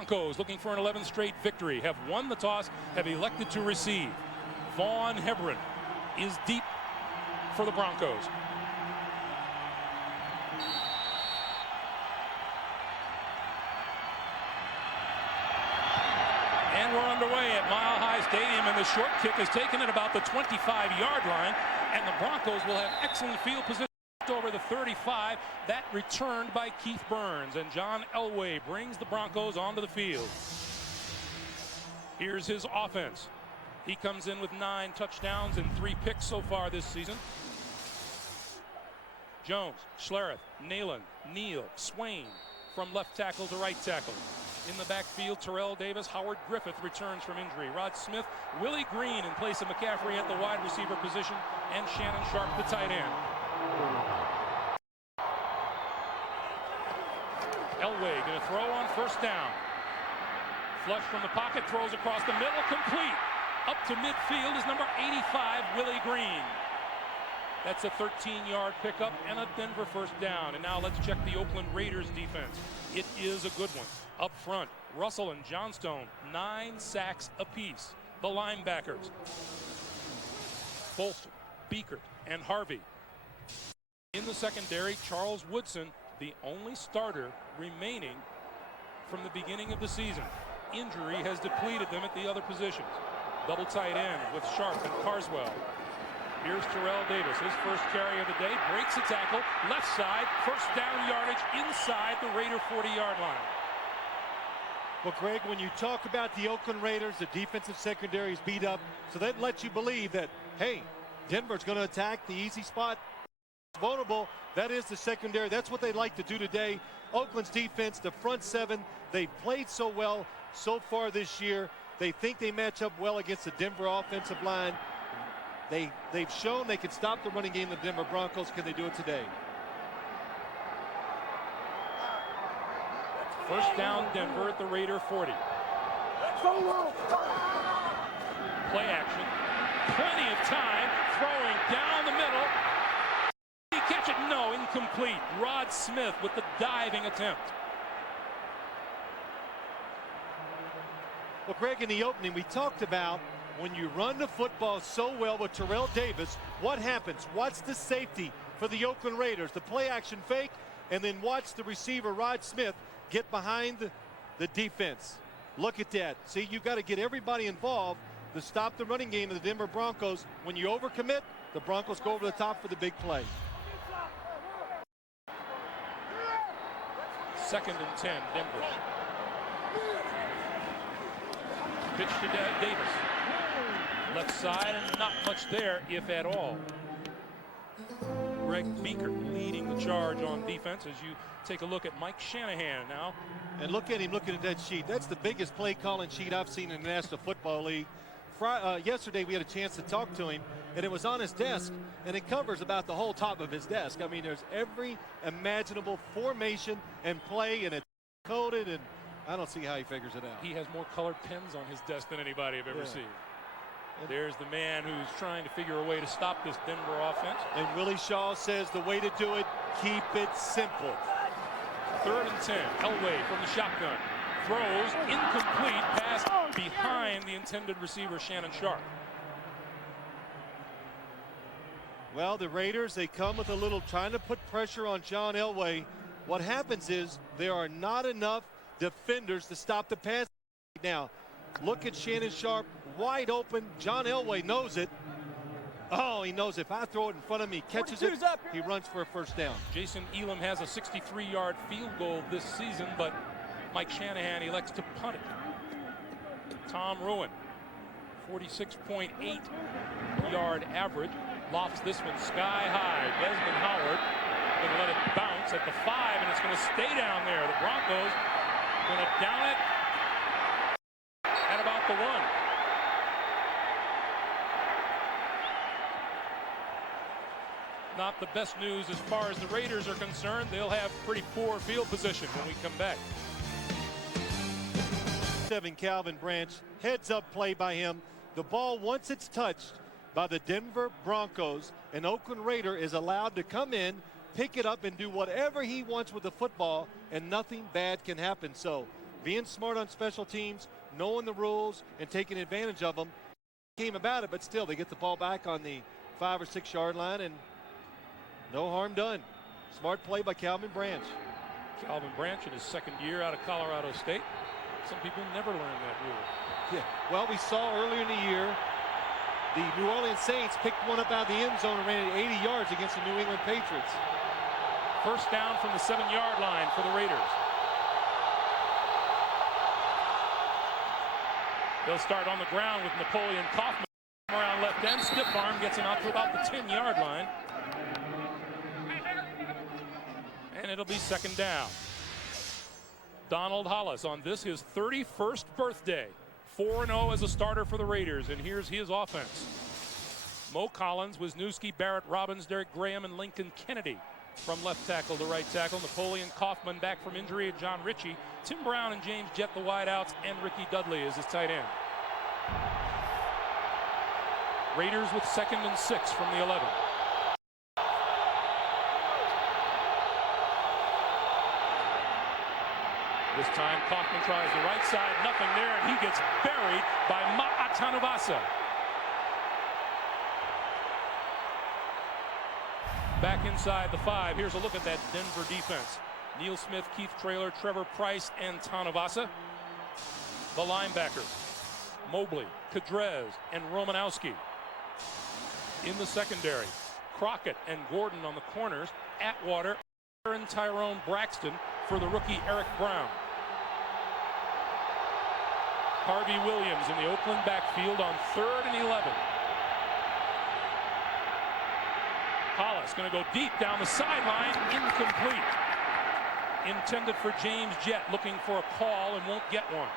Broncos, looking for an 11th straight victory, have won the toss, have elected to receive. Vaughn Hebron is deep for the Broncos. And we're underway at Mile High Stadium, and the short kick is taken at about the 25-yard line, and the Broncos will have excellent field position over the 35. That returned by Keith Burns, and John Elway brings the Broncos onto the field. Here's his offense. He comes in with 9 touchdowns and 3 picks so far this season. Jones, Schlereth, Neyland, Neal, Swain from left tackle to right tackle. In the backfield, Terrell Davis, Howard Griffith returns from injury. Rod Smith, Willie Green in place of McCaffrey at the wide receiver position, and Shannon Sharp, the tight end. Elway going to throw on first down. Flush from the pocket, throws across the middle, complete. Up to midfield is number 85, Willie Green. That's a 13-yard pickup and a Denver first down. And now let's check the Oakland Raiders defense. It is a good one. Up front, Russell and Johnstone, 9 sacks apiece. The linebackers, Bolster, Beekert, and Harvey. In the secondary, Charles Woodson, the only starter remaining from the beginning of the season. Injury has depleted them at the other positions. Double tight end with Sharp and Carswell. Here's Terrell Davis, his first carry of the day, breaks a tackle, left side, first down yardage inside the Raider 40-yard line. Well, Greg, when you talk about the Oakland Raiders, the defensive secondary is beat up, so that lets you believe that, hey, Denver's going to attack the easy spot. Vulnerable, that is the secondary. That's what they like to do today. Oakland's defense, the front 7, they've played so well so far this year. They think they match up well against the Denver offensive line. They've shown they can stop the running game of the Denver Broncos. Can they do it today? First down, Denver at the Raider 40. Play action. Plenty of time. Throwing down the middle. Did he catch it? No, incomplete. Rod Smith with the diving attempt. Well, Greg, in the opening, we talked about when you run the football so well with Terrell Davis, what happens? What's the safety for the Oakland Raiders? The play action fake, and then watch the receiver, Rod Smith, get behind the defense. Look at that. See, you've got to get everybody involved to stop the running game of the Denver Broncos. When you overcommit, the Broncos go over the top for the big play. 2nd and 10, Denver. Pitch to Davis. Left side, and not much there, if at all. Greg Beekert leading the charge on defense as you take a look at Mike Shanahan now. And look at him looking at that sheet. That's the biggest play calling sheet I've seen in the National Football League. Yesterday we had a chance to talk to him, and it was on his desk, and it covers about the whole top of his desk. I mean, there's every imaginable formation and play, and it's coded, and I don't see how he figures it out. He has more colored pens on his desk than anybody I've ever seen. There's the man who's trying to figure a way to stop this Denver offense. And Willie Shaw says the way to do it, keep it simple. 3rd and 10, Elway from the shotgun. Throws, incomplete, pass behind the intended receiver, Shannon Sharp. Well, the Raiders, they come with a little trying to put pressure on John Elway. What happens is there are not enough defenders to stop the pass. Now, look at Shannon Sharp, wide open. John Elway knows it. Oh, he knows if I throw it in front of me, catches it, he runs for a first down. Jason Elam has a 63-yard field goal this season, but Mike Shanahan elects to punt it. Tom Ruin, 46.8-yard average. Lofts this one sky high. Desmond Howard going to let it bounce at the 5, and it's going to stay down there. The Broncos going to down it at about the 1. Not the best news as far as the Raiders are concerned. They'll have pretty poor field position when we come back. 7 Calvin Branch, heads up play by him. The ball, once it's touched by the Denver Broncos, an Oakland Raider is allowed to come in, pick it up, and do whatever he wants with the football, and nothing bad can happen. So being smart on special teams, knowing the rules, and taking advantage of them. Came about it, but still, they get the ball back on the 5 or 6 yard line, and no harm done. Smart play by Calvin Branch. Calvin Branch in his second year out of Colorado State. Some people never learn that rule. Yeah. Well, we saw earlier in the year, the New Orleans Saints picked one up out of the end zone and ran it 80 yards against the New England Patriots. First down from the 7-yard line for the Raiders. They'll start on the ground with Napoleon Kaufman around left end. Stiff arm gets him out to about the 10-yard line. And it'll be second down. Donald Hollis on this, his 31st birthday. 4-0 as a starter for the Raiders, and here's his offense. Mo Collins, Wisniewski, Barrett Robbins, Derek Graham, and Lincoln Kennedy from left tackle to right tackle. Napoleon Kaufman back from injury, and John Ritchie. Tim Brown and James Jett the wideouts, and Ricky Dudley is his tight end. Raiders with 2nd and 6 from the 11. This time Kaufman tries the right side, nothing there, and he gets buried by Ma'atanavasa. Back inside the 5. Here's a look at that Denver defense. Neil Smith, Keith Traylor, Trevor Price, and Tanavasa. The linebackers, Mobley, Kadrez, and Romanowski. In the secondary, Crockett and Gordon on the corners. Atwater and Tyrone Braxton for the rookie Eric Brown. Harvey Williams in the Oakland backfield on 3rd and 11. Hollis going to go deep down the sideline, incomplete. Intended for James Jett, looking for a call and won't get one.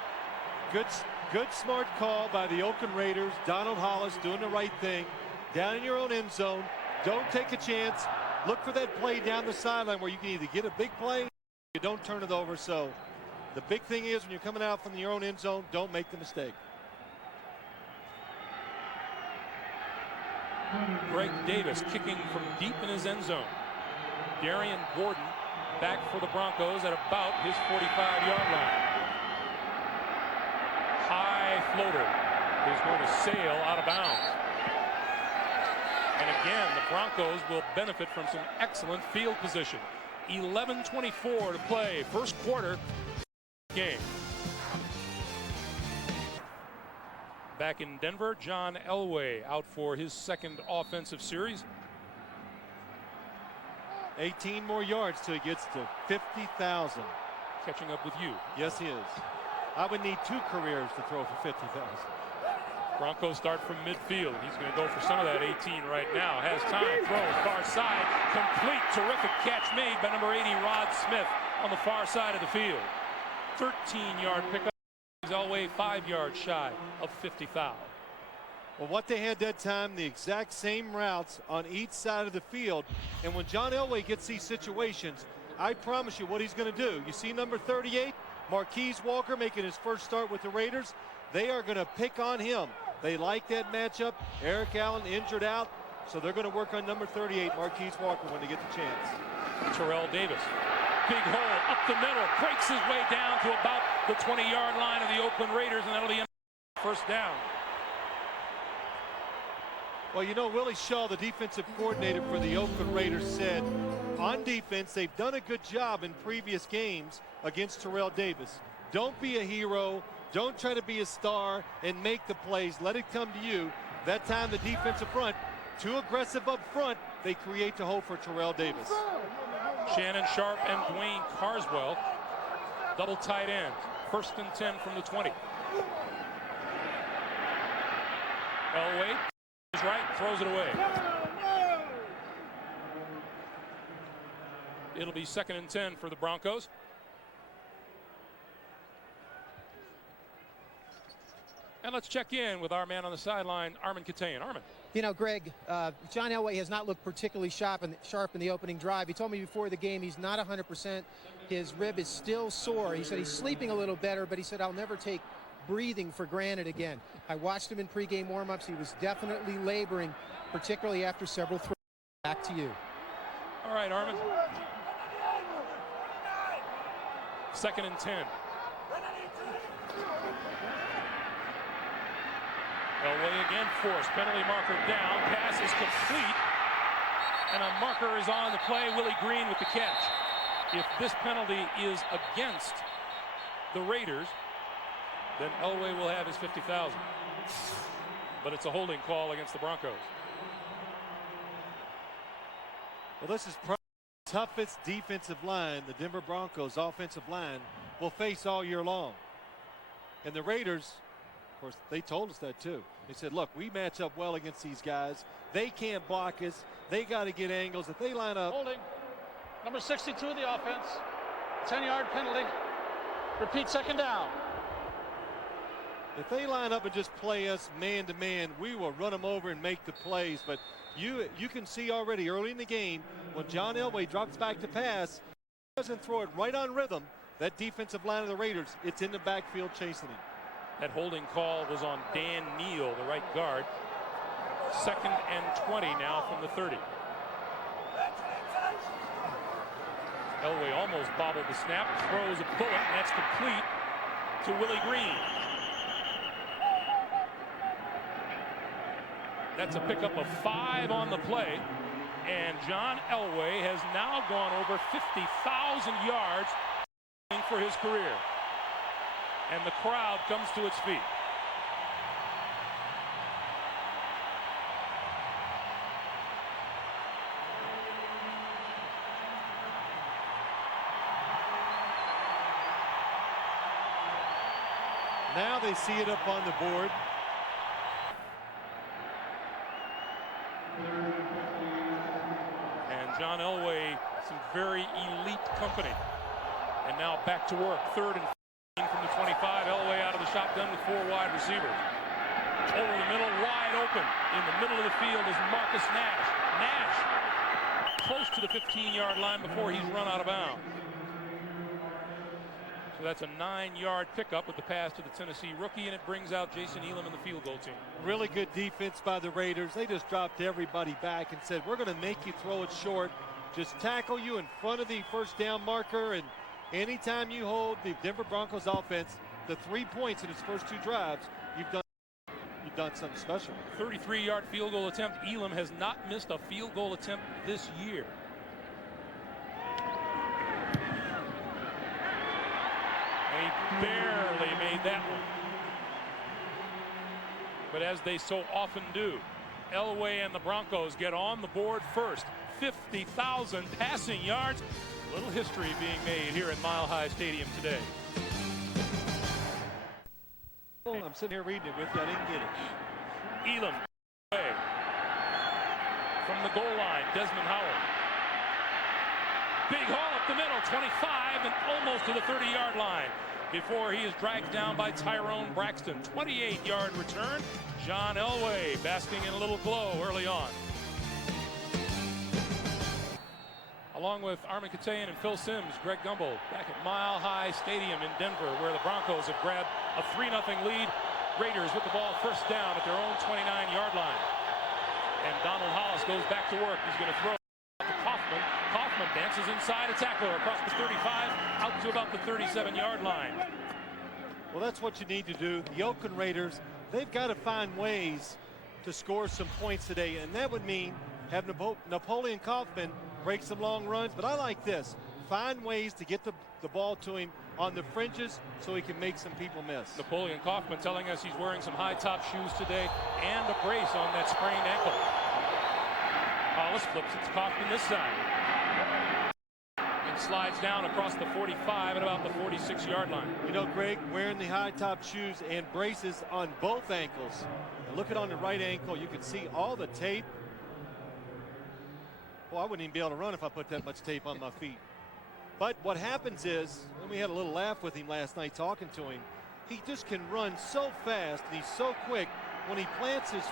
Good smart call by the Oakland Raiders. Donald Hollis doing the right thing. Down in your own end zone. Don't take a chance. Look for that play down the sideline where you can either get a big play or you don't turn it over. So the big thing is when you're coming out from your own end zone, don't make the mistake. Greg Davis kicking from deep in his end zone. Darian Gordon back for the Broncos at about his 45-yard line. High floater is going to sail out of bounds. And again, the Broncos will benefit from some excellent field position. 11:24 to play, first quarter game. Back in Denver, John Elway out for his 2nd offensive series. 18 more yards till he gets to 50,000. Catching up with you. Yes, he is. I would need 2 careers to throw for 50,000. Broncos start from midfield. He's going to go for some of that 18 right now. Has time, throws, far side, complete, terrific catch made by number 80, Rod Smith, on the far side of the field. 13-yard pickup. Elway 5 yards shy of 50,000. Well, what they had that time, the exact same routes on each side of the field. And when John Elway gets these situations, I promise you what he's going to do. You see number 38, Marquise Walker, making his first start with the Raiders. They are going to pick on him. They like that matchup. Eric Allen injured out, so they're going to work on number 38, Marquise Walker, when they get the chance. Terrell Davis, big hole up the middle, breaks his way down to about the 20-yard line of the Oakland Raiders, and that'll be first down. Well, you know, Willie Shaw, the defensive coordinator for the Oakland Raiders, said on defense they've done a good job in previous games against Terrell Davis. Don't be a hero. Don't try to be a star and make the plays. Let it come to you. That time the defensive front, too aggressive up front, they create the hole for Terrell Davis. Shannon Sharp and Dwayne Carswell, double tight ends. 1st and 10 from the 20. Elway is right, throws it away. It'll be 2nd and 10 for the Broncos. And let's check in with our man on the sideline, Armin Katayan. Armin. You know, Greg, John Elway has not looked particularly sharp in the opening drive. He told me before the game he's not 100%. His rib is still sore. He said he's sleeping a little better, but he said, I'll never take breathing for granted again. I watched him in pregame warmups. He was definitely laboring, particularly after several throws. Back to you. All right, Armin. 2nd and 10. Elway again forced. Penalty marker down. Pass is complete. And a marker is on the play. Willie Green with the catch. If this penalty is against the Raiders, then Elway will have his 50,000. But it's a holding call against the Broncos. Well, this is probably the toughest defensive line the Denver Broncos offensive line will face all year long. And the Raiders, of course, they told us that too. They said, look, we match up well against these guys. They can't block us. They got to get angles. If they line up. Holding. Number 62 of the offense. 10-yard penalty. Repeat, second down. If they line up and just play us man to man, we will run them over and make the plays. But you can see already early in the game when John Elway drops back to pass, doesn't throw it right on rhythm. That defensive line of the Raiders, it's in the backfield chasing him. That holding call was on Dan Neal, the right guard. 2nd and 20 now from the 30. Elway almost bobbled the snap, throws a bullet, and that's complete to Willie Green. That's a pickup of 5 on the play, and John Elway has now gone over 50,000 yards for his career. And the crowd comes to its feet. Now they see it up on the board. And John Elway, some very elite company. And now back to work. 3rd and 15 from the 25. Elway out of the shotgun with 4 wide receivers. Over the middle, wide open. In the middle of the field is Marcus Nash. Nash close to the 15-yard line before he's run out of bounds. So that's a 9-yard pickup with the pass to the Tennessee rookie, and it brings out Jason Elam and the field goal team. Really good defense by the Raiders. They just dropped everybody back and said, we're going to make you throw it short. Just tackle you in front of the first down marker, and anytime you hold the Denver Broncos offense the 3 points in its first 2 drives, you've done something special. 33-yard field goal attempt. Elam has not missed a field goal attempt this year. They barely made that one. But as they so often do, Elway and the Broncos get on the board first. 50,000 passing yards. A little history being made here at Mile High Stadium today. Well, I'm sitting here reading it with you. I didn't get it. Elam away from the goal line. Desmond Howard. Big haul up the middle. 25 and almost to the 30-yard line before he is dragged down by Tyrone Braxton. 28-yard return. John Elway basking in a little glow early on. Along with Armin Katayan and Phil Simms, Greg Gumbel back at Mile High Stadium in Denver, where the Broncos have grabbed a 3-0 lead. Raiders with the ball first down at their own 29-yard line. And Donald Hollis goes back to work. He's going to throw to Kaufman. Kaufman dances inside a tackler across the 35 out to about the 37-yard line. Well, that's what you need to do. The Oakland Raiders, they've got to find ways to score some points today, and that would mean have Napoleon Kaufman break some long runs. But I like this. Find ways to get the ball to him on the fringes so he can make some people miss. Napoleon Kaufman telling us he's wearing some high-top shoes today and a brace on that sprained ankle. Hollis flips it to Kaufman this time. And slides down across the 45 at about the 46-yard line. You know, Greg, wearing the high-top shoes and braces on both ankles. And look at on the right ankle, you can see all the tape. Well, I wouldn't even be able to run if I put that much tape on my feet. But what happens is, and we had a little laugh with him last night talking to him, he just can run so fast and he's so quick. When he plants his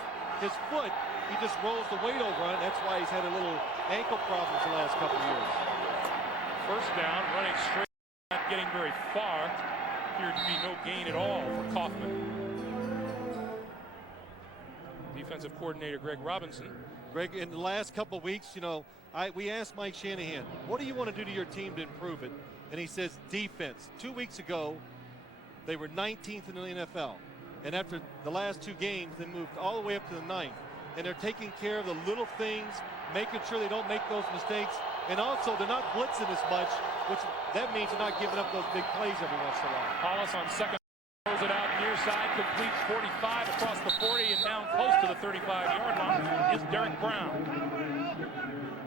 foot, he just rolls the weight over on it. That's why he's had a little ankle problems the last couple of years. First down, running straight, not getting very far. Appeared to be no gain at all for Kaufman. Defensive coordinator Greg Robinson. Greg, in the last couple of weeks, you know, we asked Mike Shanahan, what do you want to do to your team to improve it? And he says defense. 2 weeks ago, they were 19th in the NFL. And after the last 2 games, they moved all the way up to the 9th. And they're taking care of the little things, making sure they don't make those mistakes. And also, they're not blitzing as much, which that means they're not giving up those big plays every once in a while. Hollis on second, throws it out near side, completes 45 across the 40 and down close to the 35-yard line is Derek Brown.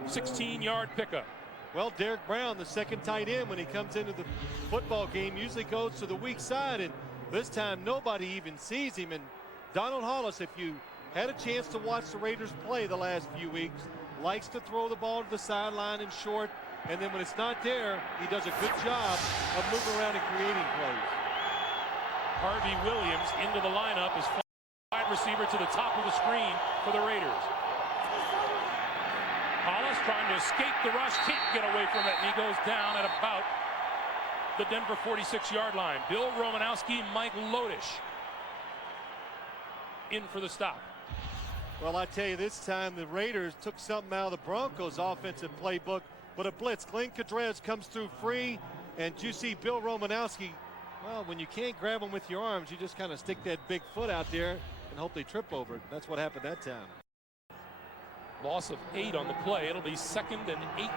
16-yard pickup. Well, Derek Brown, the second tight end, when he comes into the football game, usually goes to the weak side, and this time nobody even sees him. And Donald Hollis, if you had a chance to watch the Raiders play the last few weeks, likes to throw the ball to the sideline and short, and then when it's not there, he does a good job of moving around and creating plays. Harvey Williams into the lineup is wide receiver to the top of the screen for the Raiders. Hollis trying to escape the rush, can't get away from it, and he goes down at about the Denver 46-yard line. Bill Romanowski, Mike Lodish in for the stop. Well, I tell you, this time the Raiders took something out of the Broncos' offensive playbook, but a blitz. Glenn Cadrez comes through free, and you see Bill Romanowski. Well, when you can't grab them with your arms, you just kind of stick that big foot out there and hope they trip over it. That's what happened that time. Loss of 8 on the play. It'll be 2nd and 18.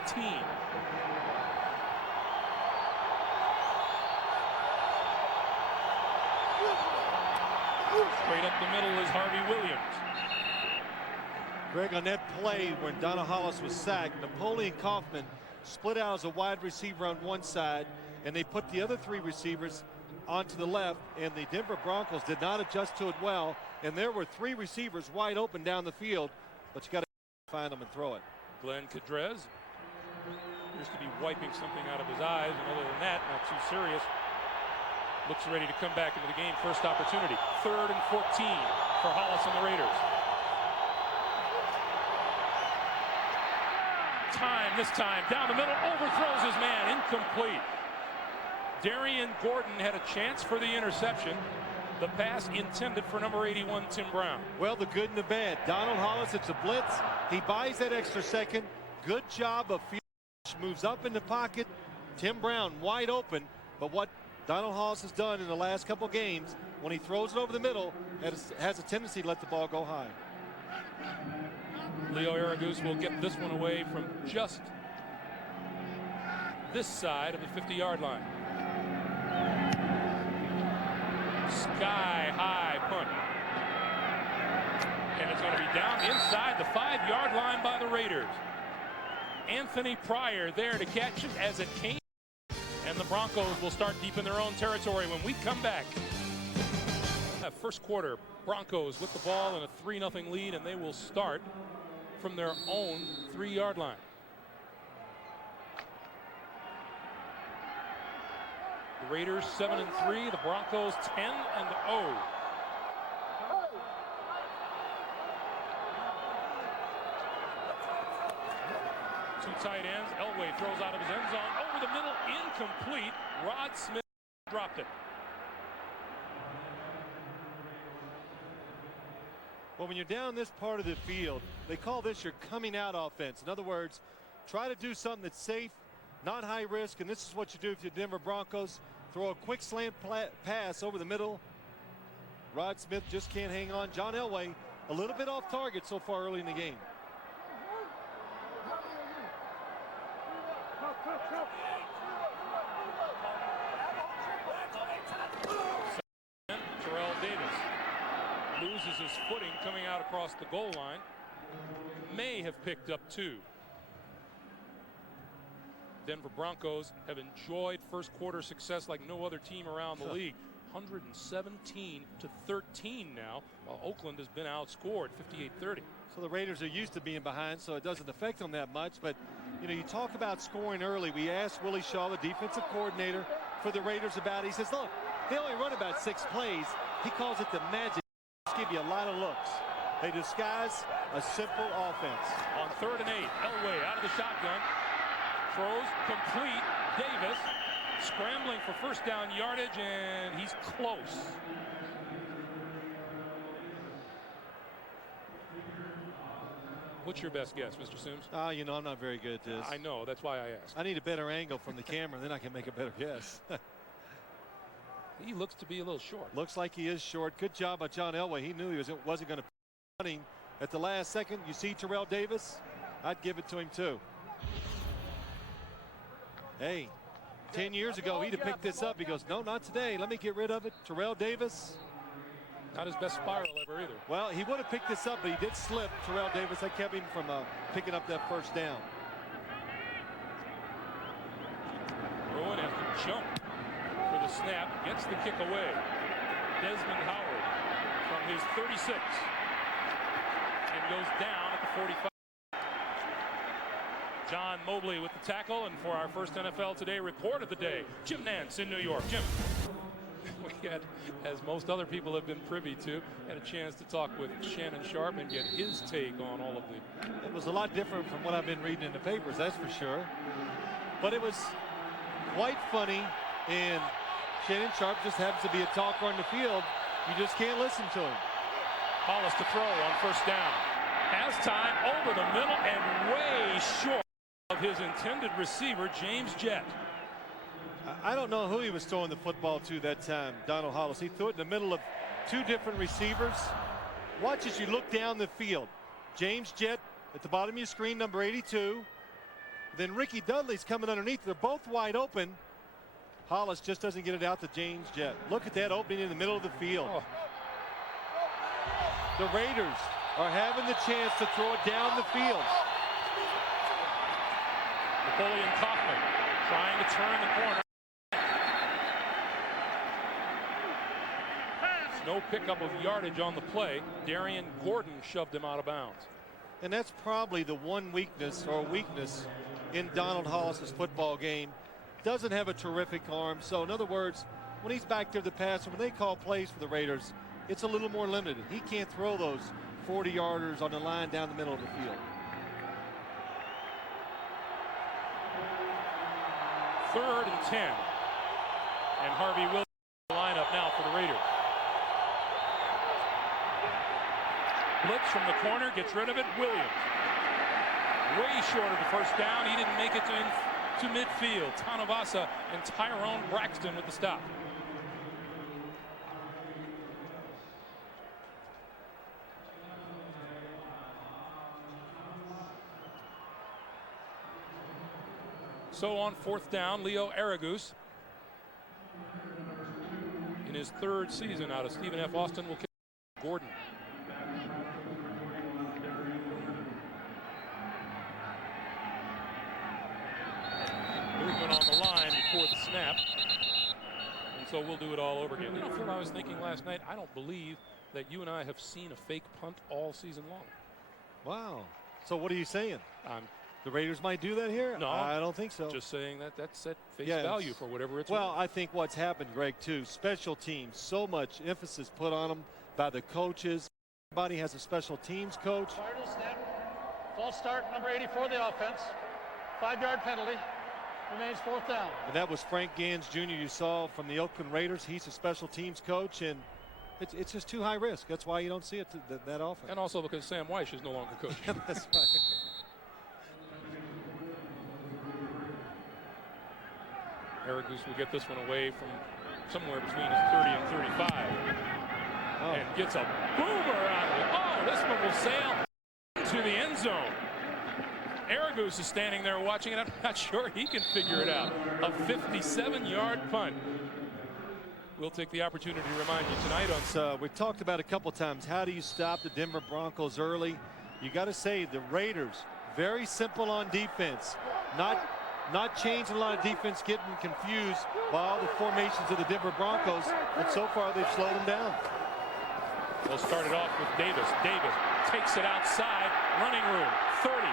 Straight up the middle is Harvey Williams. Greg, on that play when Donald Hollis was sacked, Napoleon Kaufman split out as a wide receiver on one side, and they put the other 3 receivers onto the left, and the Denver Broncos did not adjust to it well, and there were 3 receivers wide open down the field, but you got to find them and throw it. Glenn Cadrez appears to be wiping something out of his eyes, and other than that, not too serious. Looks ready to come back into the game. First opportunity. 3rd and 14 for Hollis and the Raiders. This time down the middle, overthrows his man, incomplete. Darian Gordon had a chance for the interception. The pass intended for number 81, Tim Brown. Well, the good and the bad. Donald Hollis, it's a blitz. He buys that extra second. Good job of field. Moves up in the pocket. Tim Brown wide open. But what Donald Hollis has done in the last couple games, when he throws it over the middle, has a tendency to let the ball go high. Leo Aragus will get this one away from just this side of the 50-yard line. Sky high punt. And it's going to be down inside the 5-yard line by the Raiders. Anthony Pryor there to catch it as it came. And the Broncos will start deep in their own territory when we come back. First quarter, Broncos with the ball in a 3-0 lead, and they will start from their own 3-yard line. The Raiders 7-3, the Broncos 10-0. Two tight ends. Elway throws out of his end zone. Over the middle, incomplete. Rod Smith dropped it. Well, when you're down this part of the field, they call this your coming out offense. In other words, try to do something that's safe, not high risk, and this is what you do if you're Denver Broncos. Throw a quick slant pass over the middle. Rod Smith just can't hang on. John Elway a little bit off target so far early in the game. Terrell Davis loses his footing coming out across the goal line. May have picked up 2. Denver Broncos have enjoyed first quarter success like no other team around the league. 117-13 now, while Oakland has been outscored 58-30. So the Raiders are used to being behind, so it doesn't affect them that much. But, you know, you talk about scoring early. We asked Willie Shaw, the defensive coordinator for the Raiders, about it. He says, look, they only run about 6 plays. He calls it the magic. Give you a lot of looks. They disguise a simple offense. On 3rd and 8, Elway out of the shotgun. Throws complete. Davis scrambling for first down yardage, and he's close. What's your best guess, Mr. Sims? You know, I'm not very good at this. I know, that's why I asked. I need a better angle from the camera, then I can make a better guess. He looks to be a little short. Looks like he is short. Good job by John Elway. He knew he wasn't going to running at the last second. You see Terrell Davis? I'd give it to him too. Hey, 10 years ago he'd have picked this up. He goes, no, not today. Let me get rid of it. Terrell Davis. Not his best spiral ever either. Well, he would have picked this up, but he did slip. Terrell Davis, that kept him from picking up that first down. Rowan has to jump for the snap, gets the kick away. Desmond Howard from his 36 and goes down at the 45. John Mobley with the tackle, and for our first NFL Today report of the day, Jim Nance in New York. Jim. We had, as most other people have been privy to, had a chance to talk with Shannon Sharpe and get his take on all of the. It was a lot different from what I've been reading in the papers, that's for sure. But it was quite funny, and Shannon Sharpe just happens to be a talker on the field. You just can't listen to him. Hollis to throw on first down. Has time over the middle and way short of his intended receiver, James Jett. I don't know who he was throwing the football to that time, Donald Hollis. He threw it in the middle of two different receivers. Watch as you look down the field. James Jett at the bottom of your screen, number 82. Then Ricky Dudley's coming underneath. They're both wide open. Hollis just doesn't get it out to James Jett. Look at that opening in the middle of the field. Oh. The Raiders are having the chance to throw it down the field. Napoleon Kaufman trying to turn the corner. No pickup of yardage on the play. Darian Gordon shoved him out of bounds. And that's probably the one weakness in Donald Hollis's football game. Doesn't have a terrific arm. So in other words, when he's back there to the pass, when they call plays for the Raiders, it's a little more limited. He can't throw those 40-yarders on the line down the middle of the field. Third and 10. And Harvey Williams line up now for the Raiders. Blitz from the corner, gets rid of it. Williams. Way short of the first down. He didn't make it to midfield. Tanavasa and Tyrone Braxton with the stop. So on fourth down, Leo Aragus, in his third season out of Stephen F. Austin, will kick Gordon. Movement on the line before the snap. And so we'll do it all over again. You know, Phil, I was thinking last night, I don't believe that you and I have seen a fake punt all season long. Wow. So what are you saying? The Raiders might do that here? No. I don't think so. Just saying that that's at face value for whatever it's well, worth. I think what's happened, Greg, too, special teams, so much emphasis put on them by the coaches. Everybody has a special teams coach. Cardinals snap. False start, number 84, the offense. 5-yard penalty. Remains fourth down. And that was Frank Gans Jr. you saw from the Oakland Raiders. He's a special teams coach, and it's just too high risk. That's why you don't see it that often. And also because Sam Weish is no longer coaching. That's right. Aragus will get this one away from somewhere between his 30 and 35. Oh. And gets a boomer out of it. Oh, this one will sail to the end zone. Aragus is standing there watching it. I'm not sure he can figure it out. A 57-yard punt. We'll take the opportunity to remind you tonight on. We've talked about a couple times. How do you stop the Denver Broncos early? You got to say the Raiders, very simple on defense. Not changing a lot of defense, getting confused by all the formations of the Denver Broncos. And so far, they've slowed them down. They'll start it off with Davis. Davis takes it outside. Running room. 35.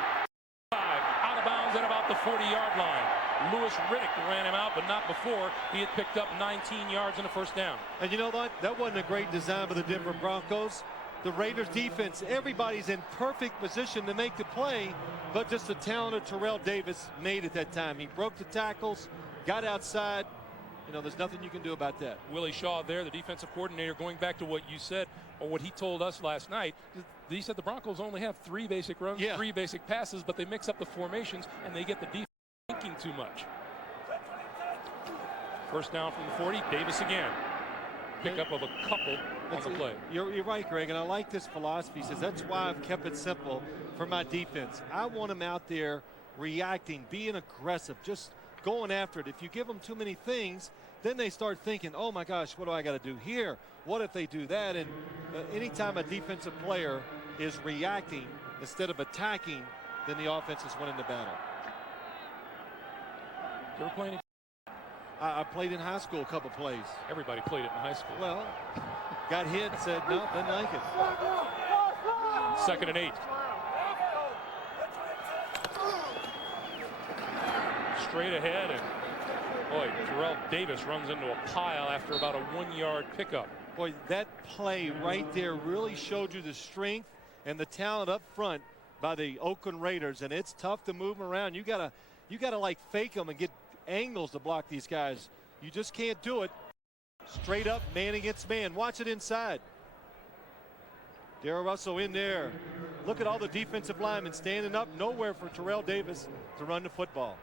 Out of bounds at about the 40-yard line. Louis Riddick ran him out, but not before he had picked up 19 yards and a first down. And you know what? That wasn't a great design by the Denver Broncos. The Raiders defense, everybody's in perfect position to make the play, but just the talented Terrell Davis made it that time. He broke the tackles, got outside. You know, there's nothing you can do about that. Willie Shaw there, the defensive coordinator, going back to what you said, or what he told us last night. He said the Broncos only have 3 basic runs, 3 basic passes, but they mix up the formations and they get the defense thinking too much. First down from the 40, Davis again. pickup of a couple on the play. You're right, Greg, and I like this philosophy. He says that's why I've kept it simple for my defense. I want them out there reacting, being aggressive, just going after it. If you give them too many things, then they start thinking, oh my gosh, what do I got to do here? What if they do that? And anytime a defensive player is reacting instead of attacking, then the offense is winning the battle. You ever play any? I played in high school a couple plays. Everybody played it in high school. Well, got hit, said no, didn't like it. 2nd and 8. Straight ahead, and boy, Terrell Davis runs into a pile after about a 1-yard pickup. Boy, that play right there really showed you the strength and the talent up front by the Oakland Raiders, and it's tough to move them around. You gotta like fake them and get angles to block these guys. You just can't do it. Straight up, man against man. Watch it inside. Darrell Russell in there. Look at all the defensive linemen standing up. Nowhere for Terrell Davis to run the football.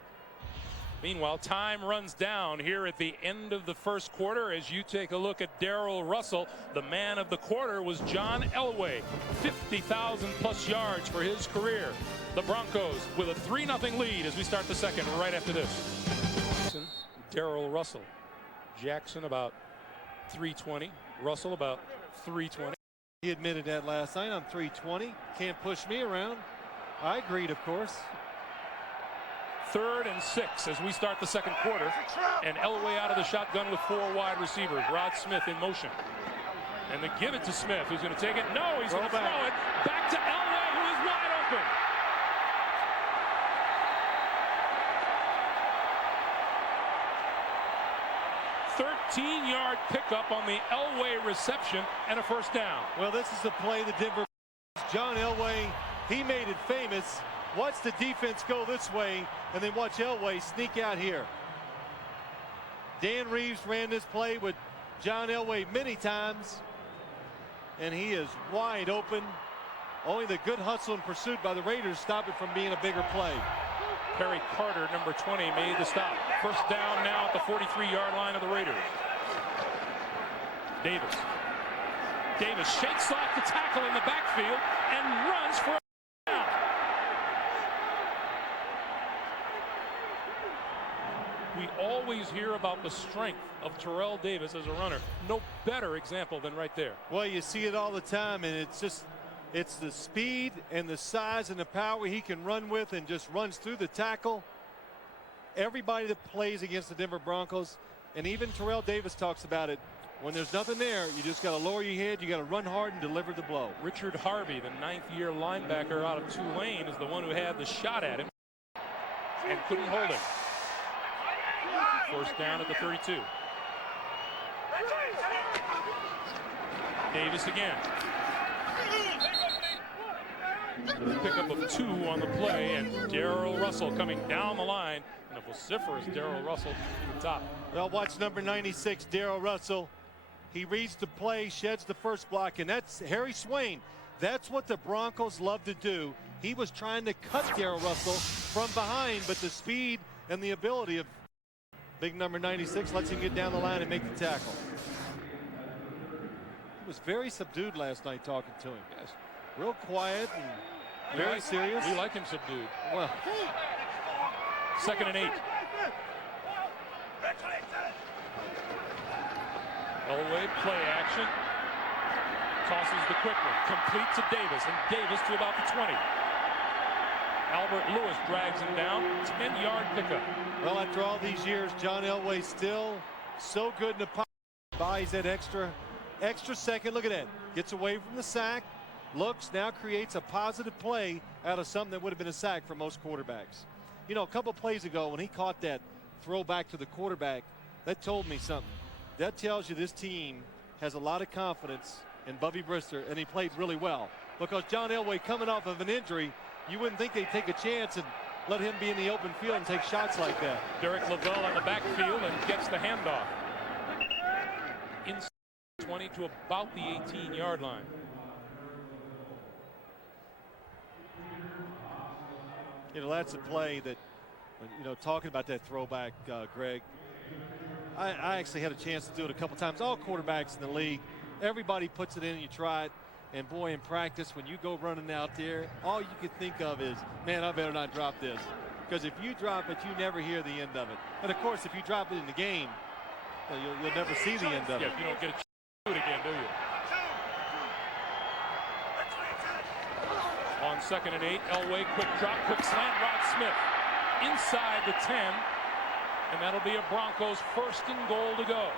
Meanwhile, time runs down here at the end of the first quarter as you take a look at Darrell Russell. The man of the quarter was John Elway. 50,000 plus yards for his career. The Broncos with a 3-0 lead as we start the second right after this. Darrell Russell. Jackson about 320. Russell about 320. He admitted that last night. I'm 320. Can't push me around. I agreed, of course. 3rd and 6 as we start the second quarter, and Elway out of the shotgun with 4 wide receivers. Rod Smith in motion, and they give it to Smith, who's going to take it. No, he's going to throw it back to Elway, who is wide open. "13-yard pickup on the Elway reception and a first down." Well, this is the play the Denver. John Elway, he made it famous. Watch the defense go this way, and then watch Elway sneak out here. Dan Reeves ran this play with John Elway many times, and he is wide open. Only the good hustle and pursuit by the Raiders stopped it from being a bigger play. Perry Carter, number 20, made the stop. First down now at the 43-yard line of the Raiders. Davis shakes off the tackle in the backfield and runs for a touchdown. We always hear about the strength of Terrell Davis as a runner. No better example than right there. Well, you see it all the time, and it's the speed and the size and the power he can run with, and just runs through the tackle. Everybody that plays against the Denver Broncos, and even Terrell Davis talks about it, when there's nothing there, you just got to lower your head, you got to run hard and deliver the blow. Richard Harvey, the 9th-year linebacker out of Tulane, is the one who had the shot at him and couldn't hold him. First down at the 32. Davis again. Pickup of 2 on the play, and Darrell Russell coming down the line, and a vociferous Darrell Russell to the top. Well, watch number 96, Darrell Russell. He reads the play, sheds the first block, and that's Harry Swain. That's what the Broncos love to do. He was trying to cut Darrell Russell from behind, but the speed and the ability of big number 96 lets him get down the line and make the tackle. He was very subdued last night talking to him. Yes. Real quiet and very serious. We like him subdued. Well, 2nd and 8. Elway, play action. Tosses the quick one. Complete to Davis, and Davis to about the 20. Albert Lewis drags him down. 10-yard pickup. Well, after all these years, John Elway still so good in the pocket. Buys that extra second. Look at that. Gets away from the sack. Looks, now creates a positive play out of something that would have been a sack for most quarterbacks. You know, a couple plays ago when he caught that throw back to the quarterback, that told me something. That tells you this team has a lot of confidence in Bubby Brister, and he played really well. Because John Elway, coming off of an injury, you wouldn't think they'd take a chance and let him be in the open field and take shots like that. Derek Lavelle on the backfield and gets the handoff. Inside 20 to about the 18-yard line. You know, that's a play that, you know, talking about that throwback, Greg, I actually had a chance to do it a couple times. All quarterbacks in the league, everybody puts it in and you try it. And boy, in practice, when you go running out there, all you can think of is, man, I better not drop this. Because if you drop it, you never hear the end of it. And of course, if you drop it in the game, you'll never see the end of it. Yeah, you don't get to do it again, do you? On 2nd and 8, Elway, quick drop, quick slant, Rod Smith inside the 10, and that'll be a Broncos 1st and goal to go.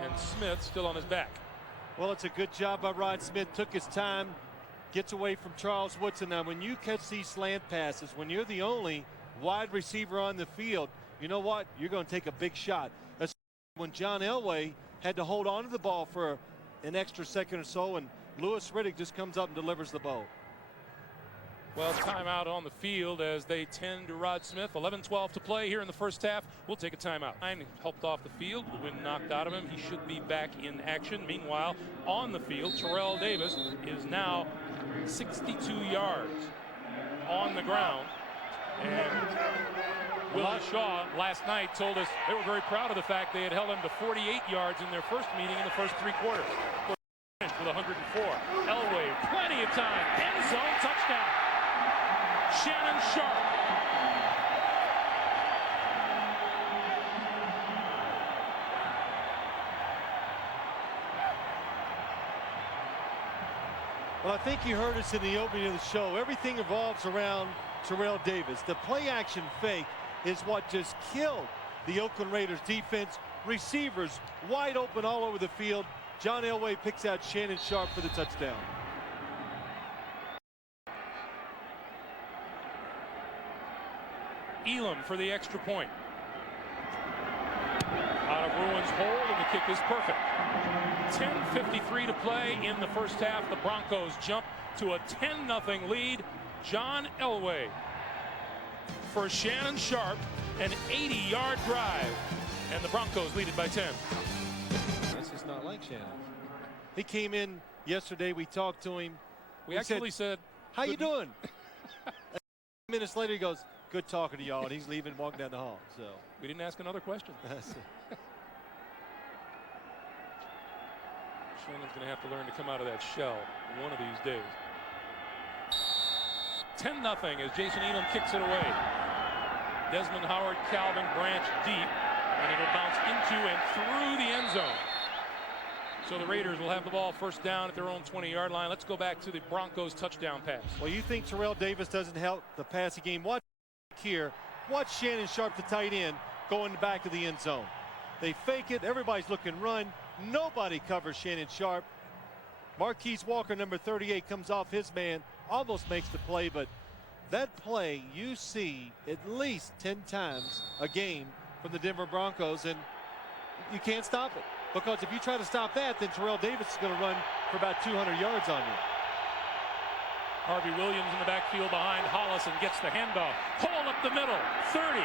And Smith still on his back. Well, it's a good job by Rod Smith. Took his time, gets away from Charles Woodson. Now, when you catch these slant passes, when you're the only wide receiver on the field, you know what? You're going to take a big shot. That's when John Elway had to hold on to the ball for an extra second or so, and Louis Riddick just comes up and delivers the ball. Well, timeout on the field as they tend to Rod Smith. 11-12 to play here in the first half. We'll take a timeout. Helped off the field. The wind knocked out of him. He should be back in action. Meanwhile, on the field, Terrell Davis is now 62 yards on the ground. And Willie Shaw last night told us they were very proud of the fact they had held him to 48 yards in their first meeting in the first 3 quarters. Finished with 104. Elway, plenty of time. End zone touchdown. Shannon Sharp. Well, I think you heard us in the opening of the show. Everything revolves around Terrell Davis. The play action fake is what just killed the Oakland Raiders defense. Receivers wide open all over the field. John Elway picks out Shannon Sharp for the touchdown. Elam for the extra point. Out of Ruin's hold, and the kick is perfect. 10:53 to play in the first half. The Broncos jump to a 10-0 lead. John Elway for Shannon Sharp, an 80-yard drive, and the Broncos lead it by 10. That's just not like Shannon. He came in yesterday. We talked to him. We actually said, "How you doing?" Minutes later, he goes, "Good talking to y'all," and he's leaving, walking down the hall. So we didn't ask another question. Shannon's going to have to learn to come out of that shell one of these days. 10-0 as Jason Elam kicks it away. Desmond Howard, Calvin Branch deep, and it'll bounce into and through the end zone. So the Raiders will have the ball first down at their own 20-yard line. Let's go back to the Broncos touchdown pass. Well, you think Terrell Davis doesn't help the passing game? Watch here. Watch Shannon Sharp, the tight end, go in the back of the end zone. They fake it. Everybody's looking run. Nobody covers Shannon Sharp. Marquise Walker, number 38, comes off his man, almost makes the play, but that play you see at least 10 times a game from the Denver Broncos, and you can't stop it. Because if you try to stop that, then Terrell Davis is going to run for about 200 yards on you. Harvey Williams in the backfield behind Hollis and gets the handoff. Hole up the middle, 30,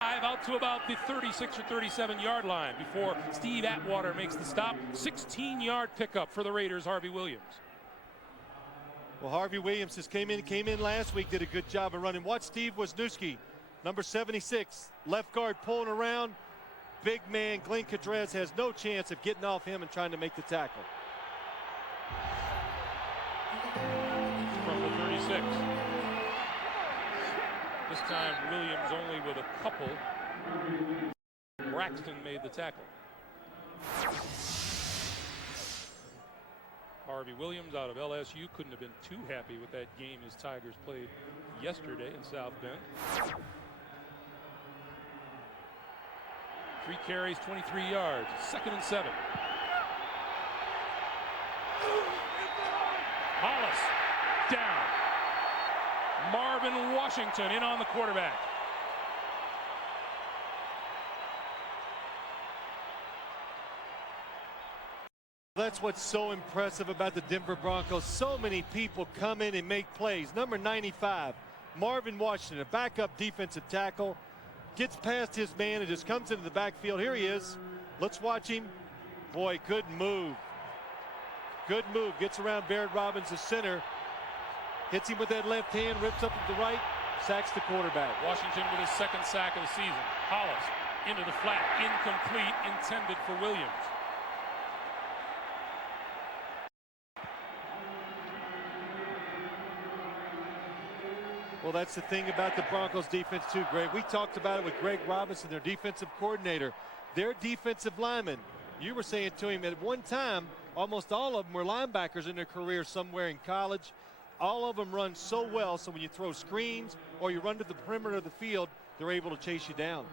35, out to about the 36 or 37-yard line before Steve Atwater makes the stop. 16-yard pickup for the Raiders, Harvey Williams. Well, Harvey Williams just came in last week, did a good job of running. Watch Steve Wisniewski, number 76, left guard pulling around. Big man Glenn Cadrez has no chance of getting off him and trying to make the tackle. From the 36. This time Williams only with a couple. Braxton made the tackle. Harvey Williams out of LSU couldn't have been too happy with that game his Tigers played yesterday in South Bend. 3 carries, 23 yards. 2nd and 7. Hollis down. Marvin Washington in on the quarterback. That's what's so impressive about the Denver Broncos. So many people come in and make plays. Number 95, Marvin Washington, a backup defensive tackle, gets past his man and just comes into the backfield. Here he is. Let's watch him. Boy, good move. Good move. Gets around Barrett Robbins, the center. Hits him with that left hand, rips up with the right. sacks the quarterback. Washington with his second sack of the season. Hollis into the flat, incomplete, intended for Williams. Well, that's the thing about the Broncos defense too, Greg. We talked about it with Greg Robinson, their defensive coordinator. Their defensive linemen, you were saying to him at one time, almost all of them were linebackers in their career somewhere in college. All of them run so well, so when you throw screens or you run to the perimeter of the field, they're able to chase you down.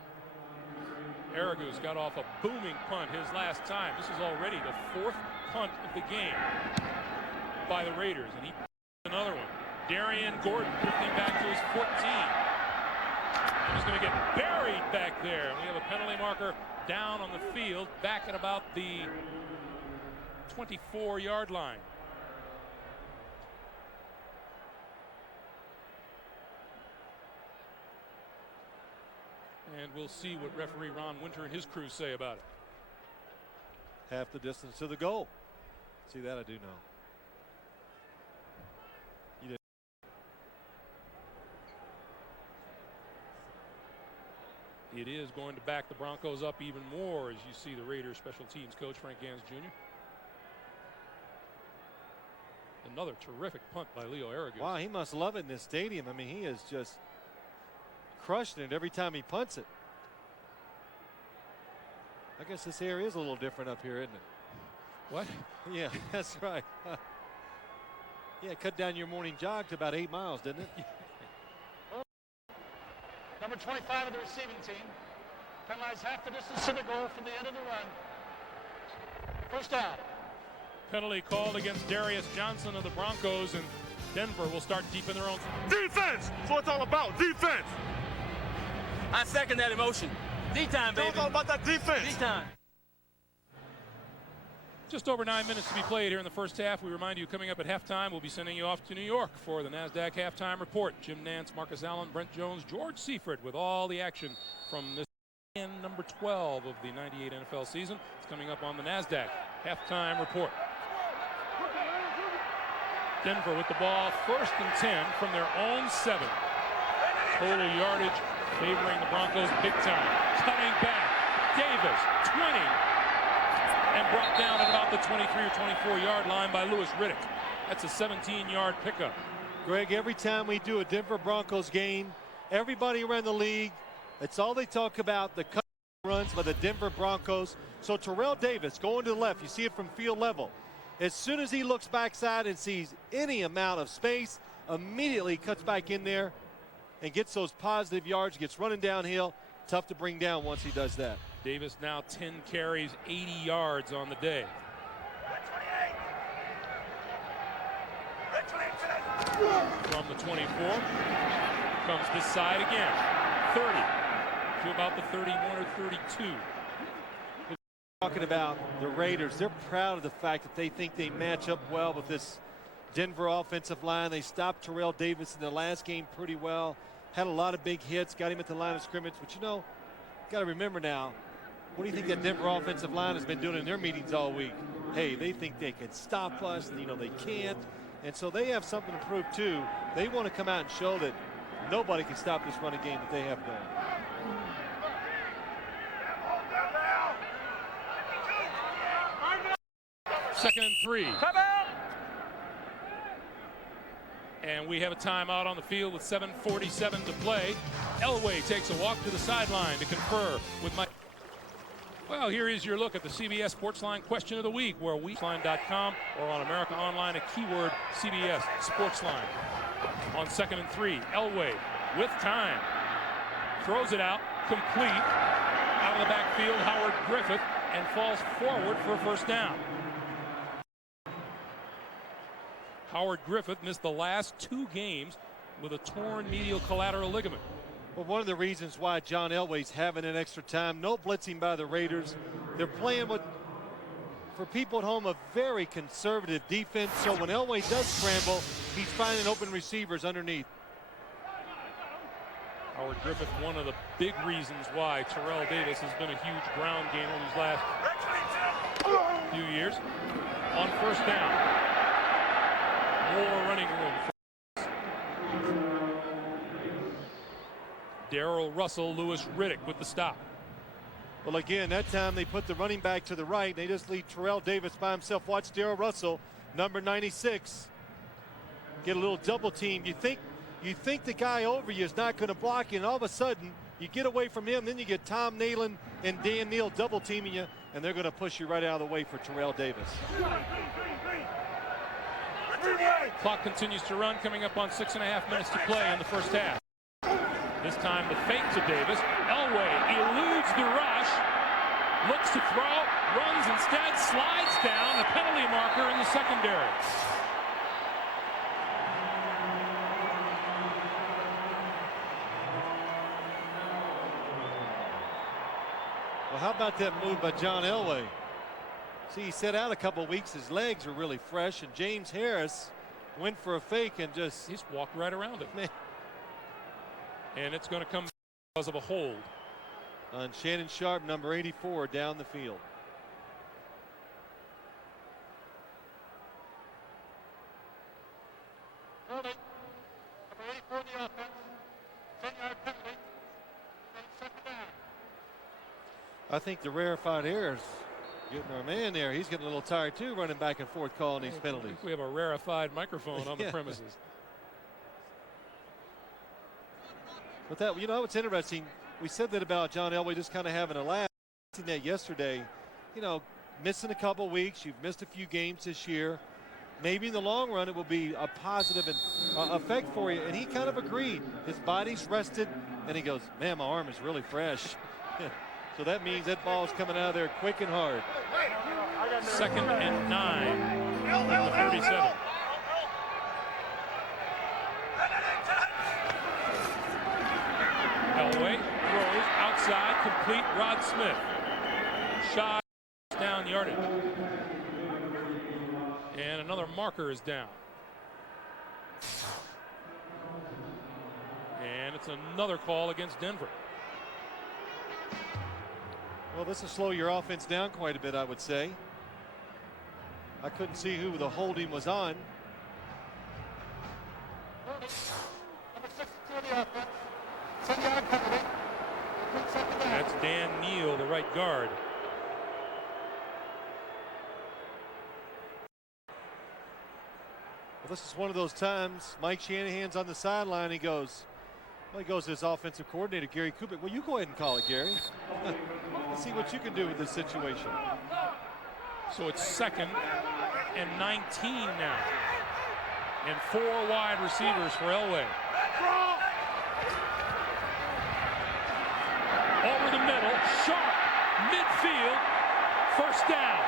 Aragu's got off a booming punt his last time. This is already the 4th punt of the game by the Raiders, and he another one. Darian Gordon drifting back to his 14. He's going to get buried back there. We have a penalty marker down on the field, back at about the 24-yard line. And we'll see what referee Ron Winter and his crew say about it. Half the distance to the goal. See, that I do know. It is going to back the Broncos up even more as you see the Raiders special teams coach Frank Gans Jr. Another terrific punt by Leo Aragu. Wow, he must love it in this stadium. I mean, he is just crushing it every time he punts it. I guess this air is a little different up here, isn't it? What? Yeah, that's right. Yeah, cut down your morning jog to about 8 miles, didn't it? Number 25 of the receiving team penalized half the distance to the goal from the end of the run. First down. Penalty called against Darius Johnson of the Broncos, and Denver will start deep in their own. Defense! That's what it's all about. Defense! I second that emotion. D-time, baby. It's all about that defense. D-time. Just over 9 minutes to be played here in the first half. We remind you, coming up at halftime, we'll be sending you off to New York for the NASDAQ halftime report. Jim Nantz, Marcus Allen, Brent Jones, George Seifert with all the action from this number 12 of the 98 NFL season. It's coming up on the NASDAQ halftime report. Denver with the ball, 1st and 10 from their own 7. Total yardage favoring the Broncos big time. Cutting back, Davis, 20. And brought down at about the 23 or 24-yard line by Louis Riddick. That's a 17-yard pickup. Greg, every time we do a Denver Broncos game, everybody around the league, it's all they talk about, the cut runs by the Denver Broncos. So Terrell Davis going to the left, you see it from field level. As soon as he looks backside and sees any amount of space, immediately cuts back in there and gets those positive yards, gets running downhill. Tough to bring down once he does that. Davis now 10 carries, 80 yards on the day. From the 24, comes this side again. 30 to about the 31 or 32. Talking about the Raiders, they're proud of the fact that they think they match up well with this Denver offensive line. They stopped Terrell Davis in the last game pretty well. Had a lot of big hits, got him at the line of scrimmage. But you know, got to remember now, what do you think that Denver offensive line has been doing in their meetings all week? Hey, they think they can stop us. You know, they can't. And so they have something to prove too. They want to come out and show that nobody can stop this running game that they have going. 2nd and 3. And we have a timeout on the field with 7:47 to play. Elway takes a walk to the sideline to confer with Mike. Well, here is your look at the CBS Sportsline question of the week, where Sportsline.com or on America Online, a keyword CBS Sportsline. On 2nd and 3, Elway with time throws it out, complete, out of the backfield, Howard Griffith, and falls forward for a first down. Howard Griffith missed the last 2 games with a torn medial collateral ligament. Well, one of the reasons why John Elway's having an extra time, no blitzing by the Raiders. They're playing with, for people at home, a very conservative defense. So when Elway does scramble, he's finding open receivers underneath. Howard Griffith, one of the big reasons why Terrell Davis has been a huge ground gainer these last few years. On first down, more running room. Darrell Russell, Lewis Riddick with the stop. Well, again, that time they put the running back to the right. They just leave Terrell Davis by himself. Watch Darrell Russell, number 96, get a little double team. You think the guy over you is not going to block you, and all of a sudden you get away from him. Then you get Tom Nalen and Dan Neal double teaming you, and they're going to push you right out of the way for Terrell Davis. Clock continues to run, coming up on 6.5 minutes to play in the first half. This time the fake to Davis. Elway eludes the rush, looks to throw, runs instead, slides down, the penalty marker in the secondary. Well, how about that move by John Elway? See, he set out a couple weeks. His legs are really fresh, and James Harris went for a fake and he's walked right around it. Man. And it's going to come because of a hold On Shannon Sharp, number 84, down the field. Number 84 the offense. 10-yard penalty. Second down. I think the rarefied air is getting our man there. He's getting a little tired too, running back and forth calling these penalties. I think we have a rarefied microphone on the premises. But that, you know, it's interesting. We said that about John Elway just kind of having a laugh. Seen that yesterday. You know, missing a couple weeks. You've missed a few games this year. Maybe in the long run it will be a positive effect for you. And he kind of agreed. His body's rested, and he goes, man, my arm is really fresh. So that means that ball's coming out of there quick and hard. 2nd and 9 from the 37. Elway throws outside, complete. Rod Smith. Shot down yardage. And another marker is down. And it's another call against Denver. Well, this will slow your offense down quite a bit, I would say. I couldn't see who the holding was on. Number 62 the offense. 10-yard penalty. Second down. That's Dan Neal, the right guard. Well, this is one of those times Mike Shanahan's on the sideline. He goes to his offensive coordinator, Gary Kubik. Well, you go ahead and call it, Gary. Let's see what you can do with this situation. So it's 2nd and 19 now. And 4 wide receivers for Elway. Over the middle, Sharp, midfield, first down.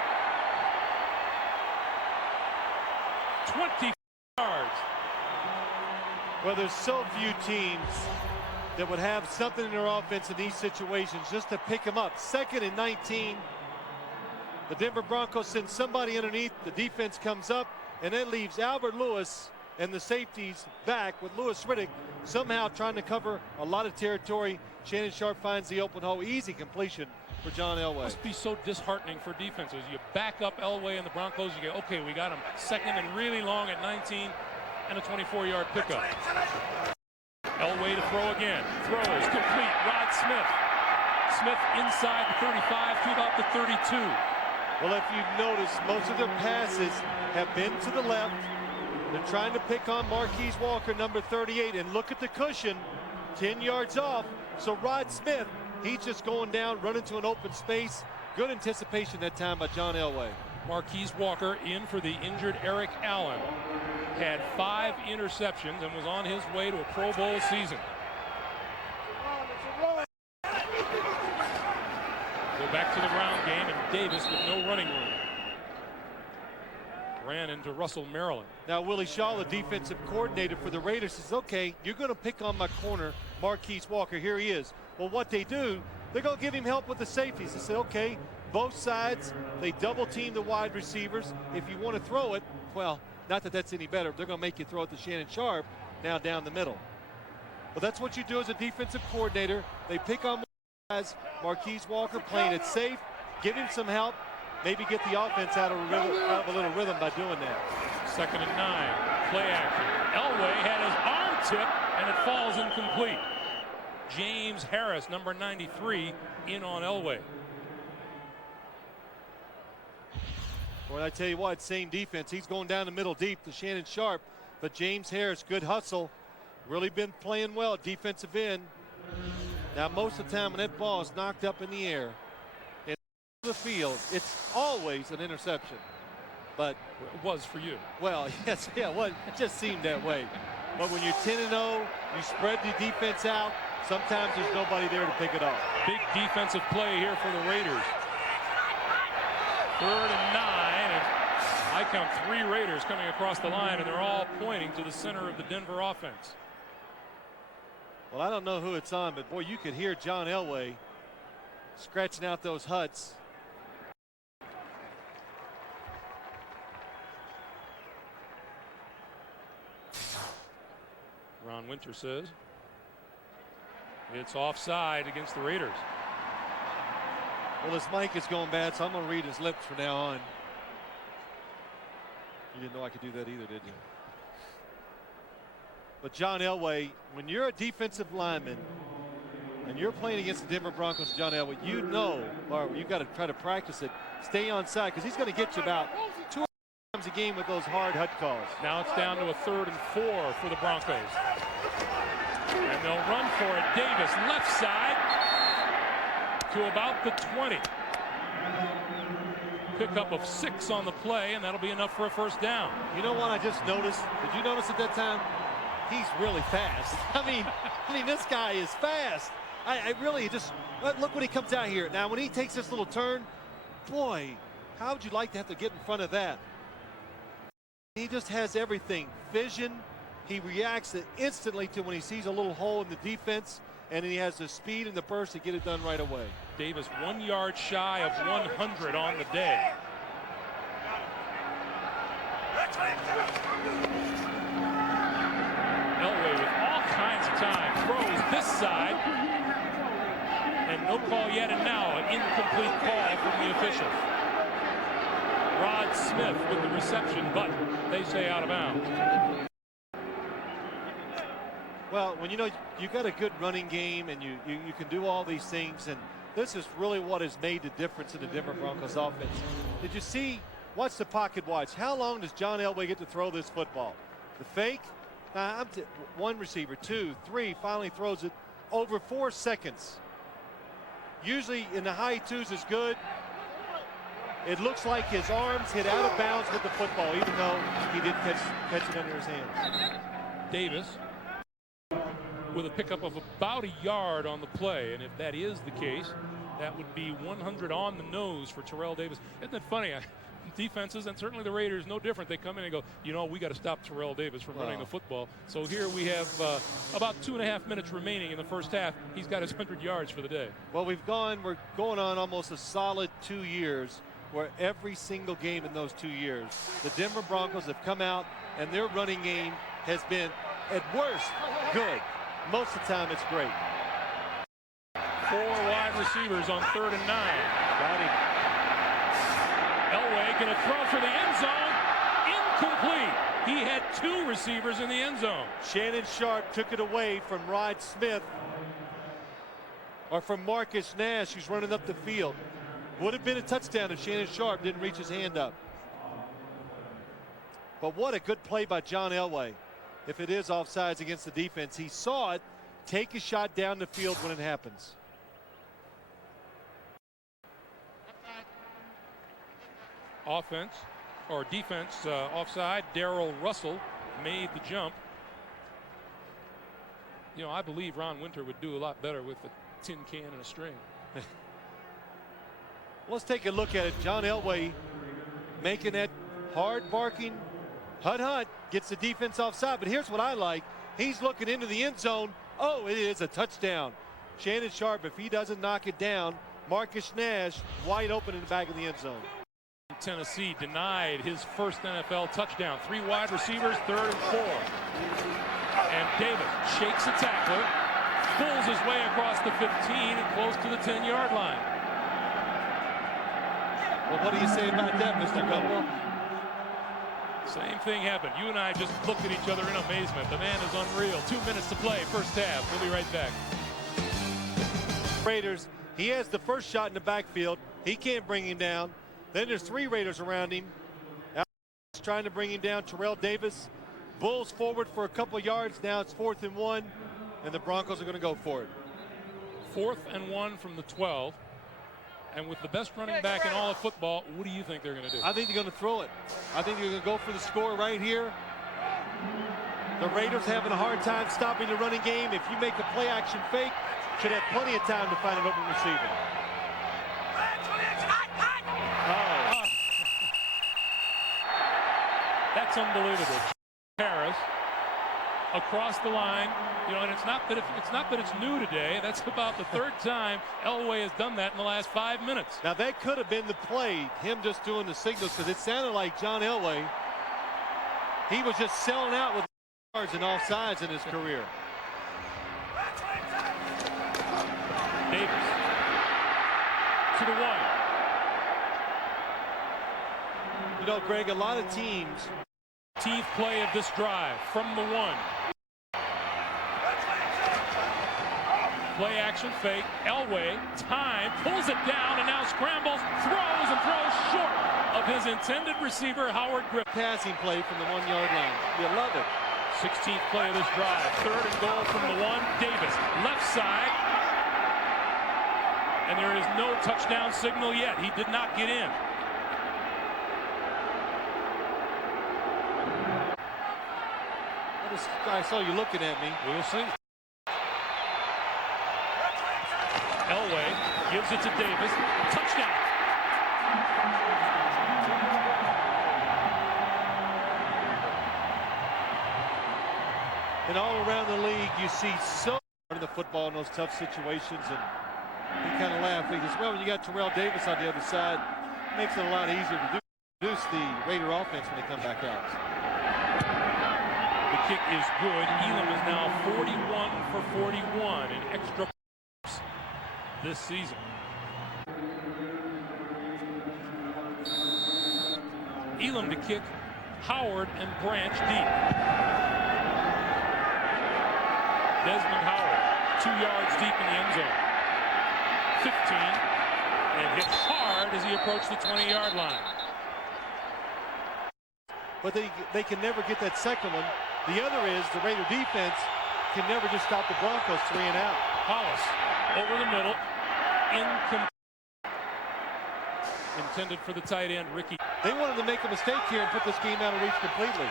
20 yards. Well, there's so few teams that would have something in their offense in these situations just to pick them up. 2nd and 19. The Denver Broncos send somebody underneath. The defense comes up, and that leaves Albert Lewis and the safeties back with Lewis Riddick somehow trying to cover a lot of territory. Shannon Sharp finds the open hole. Easy completion for John Elway. Must be so disheartening for defenses. You back up Elway and the Broncos, you go, okay, we got him 2nd and really long at 19 and a 24-yard pickup. Elway to throw again. Throws complete. Rod Smith. Smith inside the 35 to about the 32. Well, if you've noticed, most of their passes have been to the left. They're trying to pick on Marquise Walker, number 38, and look at the cushion, 10 yards off. So Rod Smith, he's just going down, running to an open space. Good anticipation that time by John Elway. Marquise Walker in for the injured Eric Allen. Had 5 interceptions and was on his way to a Pro Bowl season. Go back to the ground game, and Davis with no running room. Ran into Russell, Maryland. Now Willie Shaw, the defensive coordinator for the Raiders, says, okay, you're going to pick on my corner, Marquise Walker. Here he is. Well, what they do, they're going to give him help with the safeties. They say, okay, both sides, they double team the wide receivers. If you want to throw it, well, not that that's any better. They're going to make you throw it to Shannon Sharp now down the middle. But that's what you do as a defensive coordinator. They pick on guys, Marquise Walker playing it safe, give him some help, maybe get the offense out of a little rhythm by doing that. 2nd and 9. Play action. Elway had his arm tipped, and it falls incomplete. James Harris, number 93, in on Elway. Well, I tell you what, same defense. He's going down the middle deep to Shannon Sharp. But James Harris, good hustle. Really been playing well at defensive end. Now, most of the time when that ball is knocked up in the air in the field, it's always an interception. But it was for you. Well, yes, yeah, well, it just seemed that way. But when you're 10-0, you spread the defense out. Sometimes there's nobody there to pick it off. Big defensive play here for the Raiders. 3rd and 9, and I count 3 Raiders coming across the line, and they're all pointing to the center of the Denver offense. Well, I don't know who it's on, but boy, you could hear John Elway scratching out those huts. Ron Winter says it's offside against the Raiders. Well, his mic is going bad, so I'm going to read his lips from now on. You didn't know I could do that either, did you? But John Elway, when you're a defensive lineman and you're playing against the Denver Broncos, John Elway, you know, or you got to try to practice it, stay on side, because he's going to get you about 2 times a game with those hard hut calls. Now it's down to a 3rd and 4 for the Broncos. And they'll run for it. Davis, left side to about the 20. Pickup of 6 on the play, and that'll be enough for a 1st down. You know what I just noticed? Did you notice at that time? He's really fast. I mean, this guy is fast. I really just look when he comes out here. Now, when he takes this little turn, boy, how would you like to have to get in front of that? He just has everything. Vision. He reacts instantly to when he sees a little hole in the defense, and he has the speed and the burst to get it done right away. Davis 1 yard shy of 100 on the day. Elway with all kinds of time. Throws this side. And no call yet, and now an incomplete call from the official. Rod Smith with the reception, but they say out of bounds. Well, when you know you got a good running game and you can do all these things, and this is really what has made the difference in the Denver Broncos offense. Did you see? Watch the pocket watch. How long does John Elway get to throw this football? The fake? One receiver, 2, 3, finally throws it over 4 seconds. Usually in the high 2s is good. It looks like his arms hit out of bounds with the football, even though he did catch it under his hands. Davis with a pickup of about a yard on the play, and if that is the case, that would be 100 on the nose for Terrell Davis. Isn't that funny? Defenses, and certainly the Raiders, no different. They come in and go, you know, we got to stop Terrell Davis from running the football. So here we have about 2.5 minutes remaining in the 1st half. He's got his 100 yards for the day. Well, we're going on almost a solid 2 years where every single game in those 2 years, the Denver Broncos have come out and their running game has been, at worst, good. Most of the time, it's great. 4 wide receivers on 3rd and 9. Got him. Elway going to throw for the end zone. Incomplete. He had 2 receivers in the end zone. Shannon Sharp took it away from Rod Smith, or from Marcus Nash, who's running up the field. Would have been a touchdown if Shannon Sharp didn't reach his hand up. But what a good play by John Elway. If it is offsides against the defense, he saw it, take a shot down the field when it happens. Offense or defense offside. Darrell Russell made the jump. You know, I believe Ron Winter would do a lot better with a tin can and a string. Let's take a look at it. John Elway making that hard barking hut gets the defense offside. But here's what I like. He's looking into the end zone. Oh, it is a touchdown. Shannon Sharp, if he doesn't knock it down, Marcus Nash wide open in the back of the end zone. Tennessee denied his 1st NFL touchdown. 3 wide receivers, 3rd and 4. And Davis shakes a tackler, pulls his way across the 15 and close to the 10-yard line. Well, what do you say about that, Mr. Gumble? Same thing happened. You and I just looked at each other in amazement. The man is unreal. 2 minutes to play, 1st half. We'll be right back. Raiders. He has the first shot in the backfield. He can't bring him down. Then there's 3 Raiders around him. Trying to bring him down. Terrell Davis. Bulls forward for a couple yards. Now it's 4th and 1, and the Broncos are going to go for it. 4th and 1 from the 12. And with the best running back in all of football, what do you think they're going to do? I think they're going to throw it. I think they're going to go for the score right here. The Raiders having a hard time stopping the running game. If you make the play action fake, should have plenty of time to find an open receiver. Oh. That's unbelievable. Harris across the line, you know, and it's not that it's new today. That's about the 3rd time Elway has done that in the last 5 minutes. Now that could have been the play, him just doing the signals, because it sounded like John Elway. He was just selling out with yards and offsides in his career. Davis to the 1. You know, Greg, a lot of teams. 15th play of this drive from the 1. Play action fake. Elway, time, pulls it down, and now scrambles, throws, and throws short of his intended receiver, Howard Griffin. Passing play from the 1-yard line. You love it. 16th play of this drive. 3rd and goal from the 1. Davis, left side. And there is no touchdown signal yet. He did not get in. I saw you looking at me. We'll see. Elway gives it to Davis. Touchdown. And all around the league, you see so much in the football in those tough situations, and he kind of laughed. He goes, well, when you got Terrell Davis on the other side, it makes it a lot easier to reduce the Raider offense when they come back out. The kick is good. Elam is now 41 for 41 in extra points this season. Elam to kick. Howard and Branch deep. Desmond Howard, 2 yards deep in the end zone. 15, and hit hard as he approached the 20-yard line. But they can never get that second one. The other is the Raider defense can never just stop the Broncos 3 and out. Hollis over the middle, incomplete. Intended for the tight end, Ricky. They wanted to make a mistake here and put this game out of reach completely.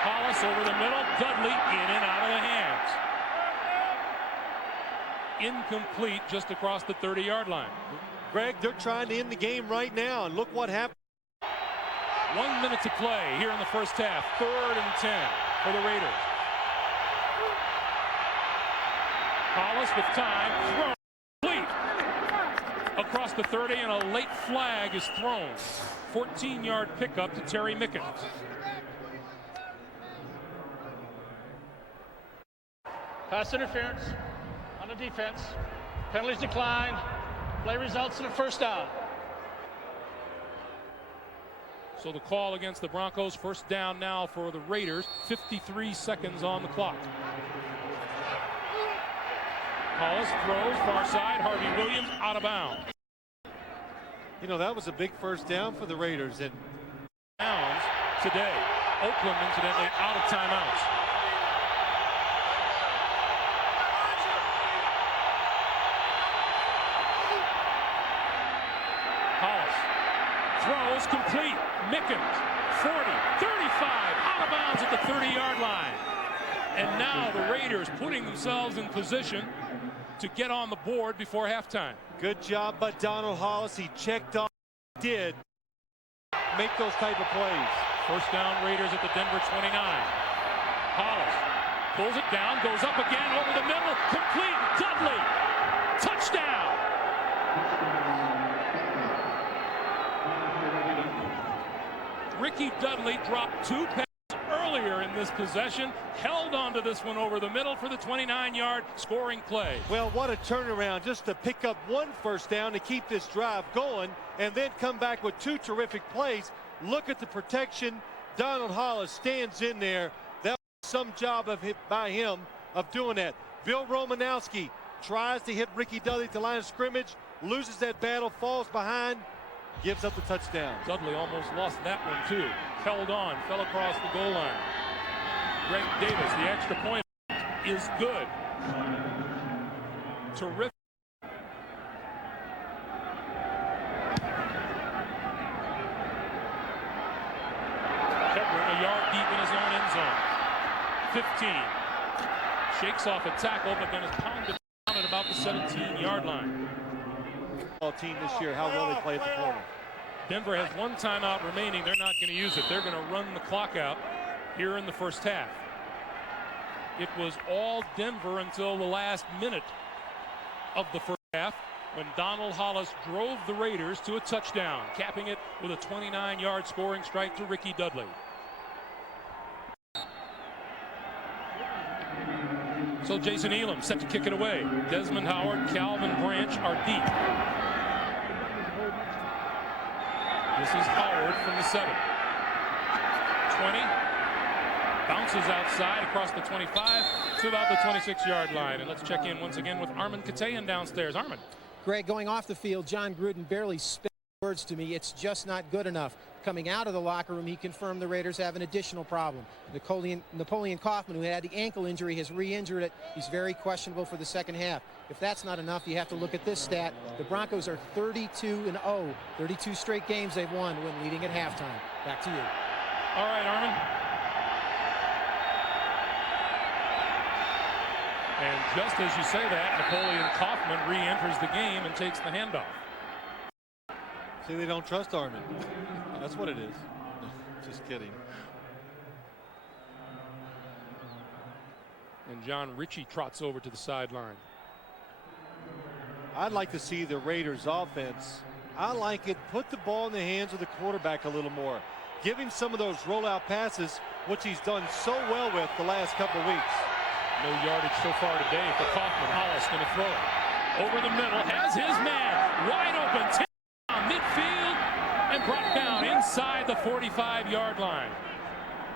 Hollis over the middle, Dudley in and out of the hands. Incomplete just across the 30-yard line. Greg, they're trying to end the game right now, and look what happened. 1 minute to play here in the first half. 3rd and 10 for the Raiders. Hollis with time, thrown, complete. Across the 30, and a late flag is thrown. 14-yard pickup to Terry Mickens. Pass interference on the defense. Penalties declined. Play results in a 1st down. So the call against the Broncos, 1st down now for the Raiders. 53 seconds on the clock. Hollis throws far side. Harvey Williams out of bounds. You know, that was a big 1st down for the Raiders. And downs today. Oakland, incidentally, out of timeouts. Hollis throws complete. Mickens, 40, 35, out of bounds at the 30-yard line. And now the Raiders putting themselves in position to get on the board before halftime. Good job by Donald Hollis. He checked off, did make those type of plays. 1st down, Raiders at the Denver 29. Hollis pulls it down, goes up again over the middle, complete, Dudley, touchdown. Ricky Dudley dropped 2 passes earlier in this possession, held onto this one over the middle for the 29-yard scoring play. Well, what a turnaround just to pick up 1 1st down to keep this drive going and then come back with 2 terrific plays. Look at the protection. Donald Hollis stands in there. That was some job by him of doing that. Bill Romanowski tries to hit Ricky Dudley at the line of scrimmage, loses that battle, falls behind, gives up the touchdown. Dudley almost lost that one too. Held on, fell across the goal line. Greg Davis, the extra point is good. Terrific. Hebron a yard deep in his own end zone. 15. Shakes off a tackle, but then is pounded down at about the 17-yard line. Team this year, how well they play at the corner. Denver has one timeout remaining. They're not going to use it. They're going to run the clock out here in the first half. It was all Denver until the last minute of the first half when Donald Hollis drove the Raiders to a touchdown, capping it with a 29-yard scoring strike to Ricky Dudley. So Jason Elam set to kick it away. Desmond Howard, Calvin Branch are deep. This is Howard from the 7. 20. Bounces outside across the 25 to about the 26-yard line. And let's check in once again with Armin Katayan downstairs. Armin. Greg, going off the field, John Gruden barely spit words to me. It's just not good enough. Coming out of the locker room, he confirmed the Raiders have an additional problem. Napoleon Kaufman, who had the ankle injury, has re-injured it. He's very questionable for the second half. If that's not enough, you have to look at this stat. The Broncos are 32-0. 32 straight games they've won when leading at halftime. Back to you. All right, Armin. And just as you say that, Napoleon Kaufman re-enters the game and takes the handoff. See, they don't trust Armin. That's what it is. Just kidding. And John Ritchie trots over to the sideline. I'd like to see the Raiders offense. I like it. Put the ball in the hands of the quarterback a little more. Give him some of those rollout passes, which he's done so well with the last couple of weeks. No yardage so far today for Kaufman. Hollis going to throw it. Over the middle. Has his man. Wide open. Midfield. And brought down inside the 45-yard line.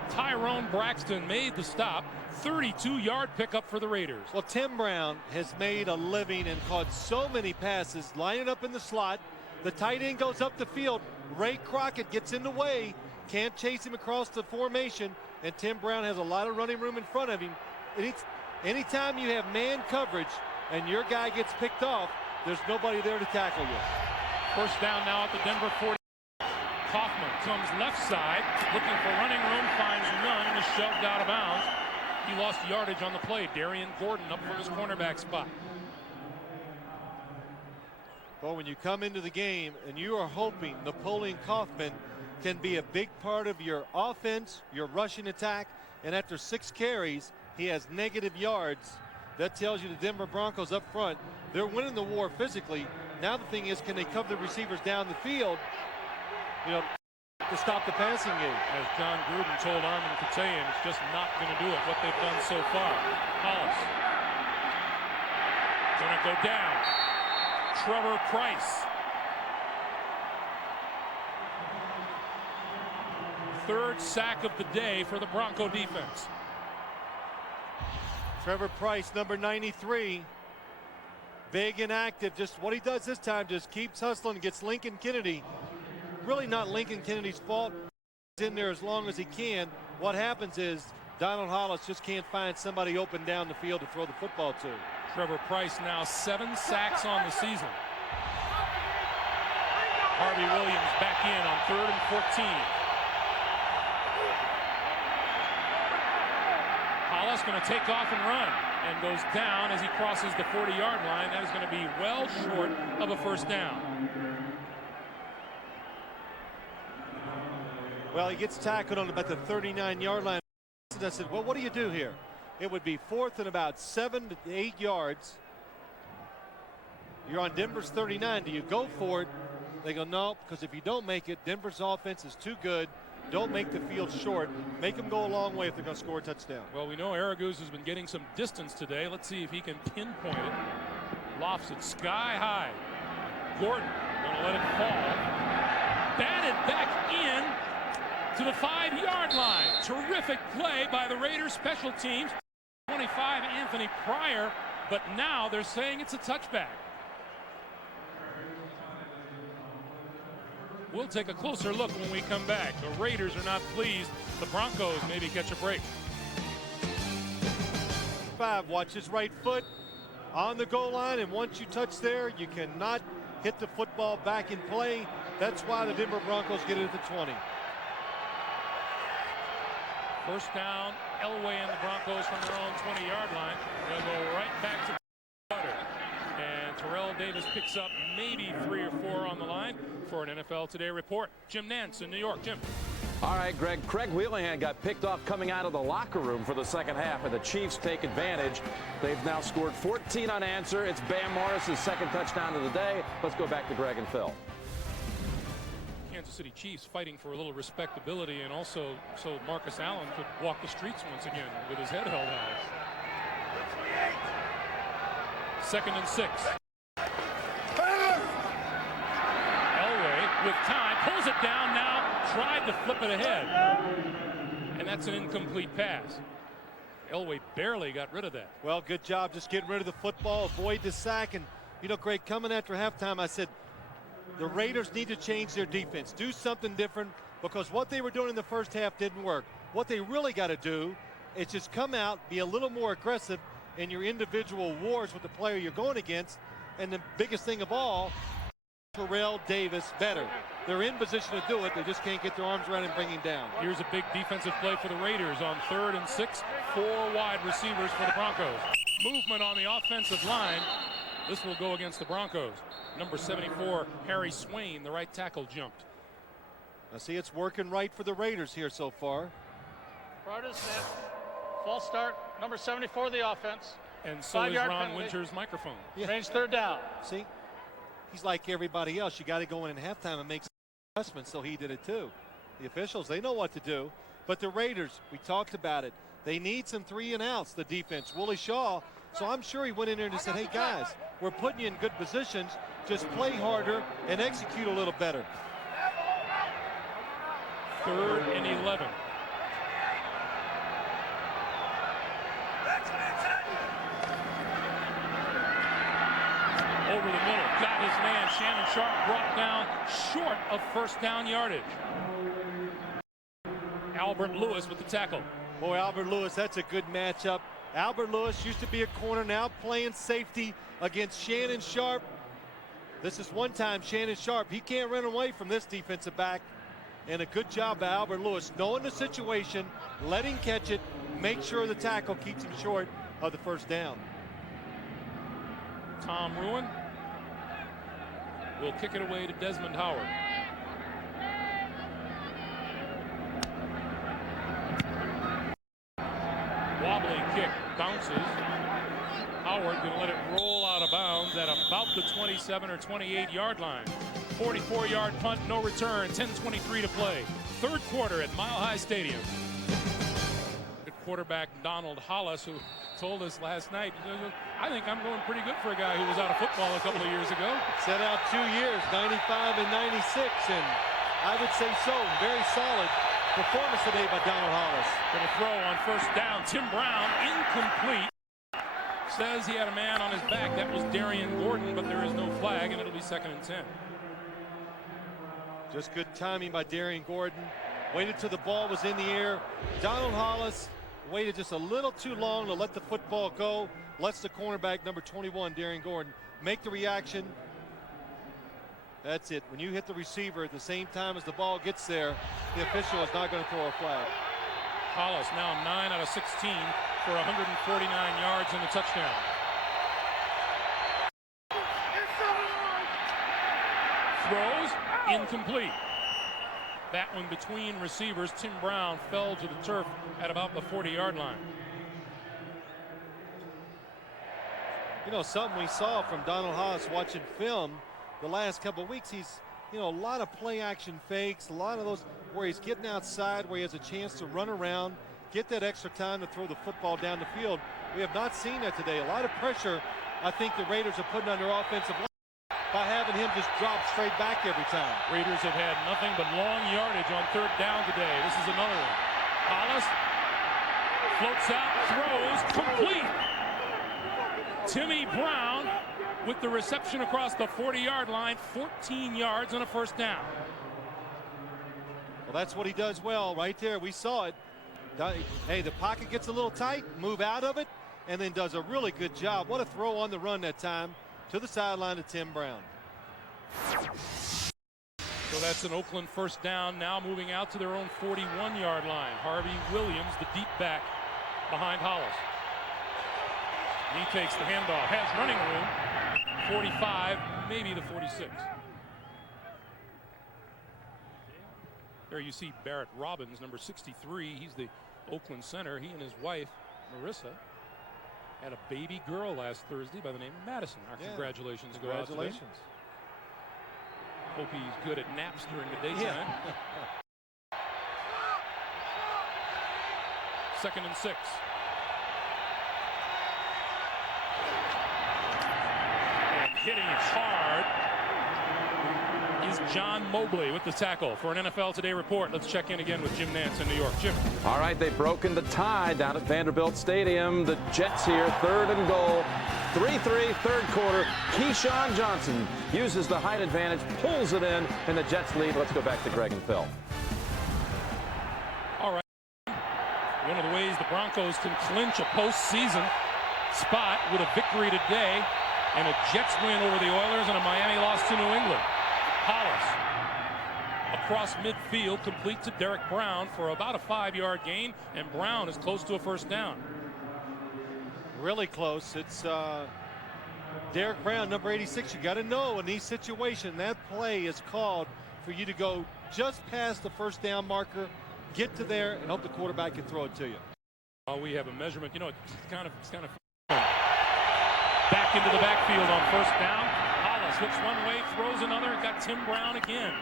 Tyrone Braxton made the stop. 32-yard pickup for the Raiders. Well, Tim Brown has made a living and caught so many passes, lining up in the slot. The tight end goes up the field. Ray Crockett gets in the way, can't chase him across the formation, and Tim Brown has a lot of running room in front of him. Anytime you have man coverage and your guy gets picked off, there's nobody there to tackle you. First down now at the Denver 40. Kaufman comes left side, looking for running room, finds none, and is shoved out of bounds. He lost yardage on the play. Darian Gordon up for his cornerback spot. Well, when you come into the game and you are hoping Napoleon Kaufman can be a big part of your offense, your rushing attack, and after 6 carries, he has negative yards. That tells you the Denver Broncos up front, they're winning the war physically. Now the thing is, can they cover the receivers down the field, to stop the passing game? As John Gruden told Armin Katayan, it's just not going to do it, what they've done so far. Hollis going to go down. Trevor Price. Third sack of the day for the Bronco defense. Trevor Price, number 93. Big and active. Just what he does this time, just keeps hustling, gets Lincoln Kennedy. Really not Lincoln Kennedy's fault. He's in there as long as he can. What happens is Donald Hollis just can't find somebody open down the field to throw the football to. Trevor Price now 7 sacks on the season. Harvey Williams back in on 3rd and 14. Hollis going to take off and run and goes down as he crosses the 40-yard line. That is going to be well short of a first down. Well, he gets tackled on about the 39-yard line. I said, well, what do you do here? It would be 4th and about 7 to 8 yards. You're on Denver's 39. Do you go for it? They go, no, because if you don't make it, Denver's offense is too good. Don't make the field short. Make them go a long way if they're going to score a touchdown. Well, we know Araguz has been getting some distance today. Let's see if he can pinpoint it. Lofts it sky high. Gordon going to let it fall. Batted back in to the 5-yard line. Terrific play by the Raiders special teams. 25, Anthony Pryor, but now they're saying it's a touchback. We'll take a closer look when we come back. The Raiders are not pleased. The Broncos maybe catch a break. Watch his right foot on the goal line, and once you touch there, you cannot hit the football back in play. That's why the Denver Broncos get it at the 20. First down, Elway and the Broncos from their own 20-yard line. They'll go right back to Butter. And Terrell Davis picks up maybe 3 or 4 on the line for an NFL Today report. Jim Nantz in New York. Jim. All right, Greg. Craig Wheelahan got picked off coming out of the locker room for the second half, and the Chiefs take advantage. They've now scored 14 unanswered. It's Bam Morris's second touchdown of the day. Let's go back to Greg and Phil. Kansas City Chiefs fighting for a little respectability, and also so Marcus Allen could walk the streets once again with his head held high. 2nd and 6. Elway with time, pulls it down now, tried to flip it ahead. And that's an incomplete pass. Elway barely got rid of that. Well, good job just getting rid of the football, avoid the sack. And, you know, Greg, coming after halftime, I said, the Raiders need to change their defense, do something different, because what they were doing in the first half didn't work. What they really got to do is just come out, be a little more aggressive in your individual wars with the player you're going against. And the biggest thing of all, Terrell Davis better. They're in position to do it. They just can't get their arms around and bring him down. Here's a big defensive play for the Raiders on 3rd and 6. 4 wide receivers for the Broncos. Movement on the offensive line. This will go against the Broncos. Number 74, Harry Swain, the right tackle, jumped. I see it's working right for the Raiders here so far. Pryor snap. False start. Number 74, the offense. And so is 5-yard Ron penalty. Winter's microphone. Yeah. Range 3rd down. See, he's like everybody else. You got to go in halftime and make some adjustments, so he did it too. The officials, they know what to do. But the Raiders, we talked about it. They need some 3 and outs, the defense. Willie Shaw, so I'm sure he went in there and said, hey guys, we're putting you in good positions. Just play harder and execute a little better. 3rd and 11. Over the middle, got his man. Shannon Sharp brought down short of first down yardage. Albert Lewis with the tackle. Boy, Albert Lewis, that's a good matchup. Albert Lewis used to be a corner, now playing safety against Shannon Sharp. This is one time Shannon Sharp. He can't run away from this defensive back. And a good job by Albert Lewis, knowing the situation, let him catch it, make sure the tackle keeps him short of the first down. Tom Ruin will kick it away to Desmond Howard. Wobbly kick, bounces. Howard going to let it roll out of bounds at about the 27 or 28-yard line. 44-yard punt, no return, 10:23 to play. 3rd quarter at Mile High Stadium. Good quarterback Donald Hollis, who told us last night, I think I'm going pretty good for a guy who was out of football a couple of years ago. Set out 2 years, 95 and 96, and I would say so. Very solid performance today by Donald Hollis. Going to throw on first down. Tim Brown, incomplete. Says he had a man on his back. That was Darian Gordon, but there is no flag, and it'll be 2nd and 10. Just good timing by Darian Gordon. Waited till the ball was in the air. Donald Hollis waited just a little too long to let the football go. Lets the cornerback, number 21, Darian Gordon, make the reaction. That's it. When you hit the receiver at the same time as the ball gets there, the official is not going to throw a flag. Hollis now 9 out of 16 for 149 yards and a touchdown. Throws, incomplete. That one between receivers. Tim Brown fell to the turf at about the 40-yard line. You know, something we saw from Donald Hollis watching film the last couple of weeks, he's, you know, a lot of play action fakes, a lot of those where he's getting outside, where he has a chance to run around, get that extra time to throw the football down the field. We have not seen that today. A lot of pressure I think the Raiders are putting on their offensive line by having him just drop straight back every time. Raiders have had nothing but long yardage on 3rd down today. This is another one. Hollis Floats out, throws, complete. Timmy Brown with the reception across the 40-yard line, 14 yards on a first down. Well, that's what he does well right there. We saw it. Hey, the pocket gets a little tight, move out of it, and then does a really good job. What a throw on the run that time to the sideline to Tim Brown. So that's an Oakland first down, now moving out to their own 41-yard line. Harvey Williams, the deep back behind Hollis. He takes the handoff, has running room, 45, maybe the 46. There you see Barrett Robbins, number 63. He's the Oakland center. He and his wife, Marissa, had a baby girl last Thursday by the name of Madison. Our congratulations go out to them. Hope he's good at naps during the daytime. Yeah. 2nd and 6. And hitting it hard is John Mobley with the tackle. For an NFL Today report, let's check in again with Jim Nantz in New York. Jim. All right, they've broken the tie down at Vanderbilt Stadium. The Jets here, 3rd and goal. 3-3, third quarter. Keyshawn Johnson uses the height advantage, pulls it in, and the Jets lead. Let's go back to Greg and Phil. All right. One of the ways the Broncos can clinch a postseason spot with a victory today and a Jets win over the Oilers and a Miami loss to New England. Hollis across midfield, complete to Derek Brown for about a 5-yard gain, and Brown is close to a first down. Really close. It's Derek Brown, number 86. You got to know in these situations that play is called for you to go just past the first down marker, get to there, and hope the quarterback can throw it to you. We have a measurement. You know, it's kind of back into the backfield on first down. Hollis hooks one way, throws another. Got Tim Brown again.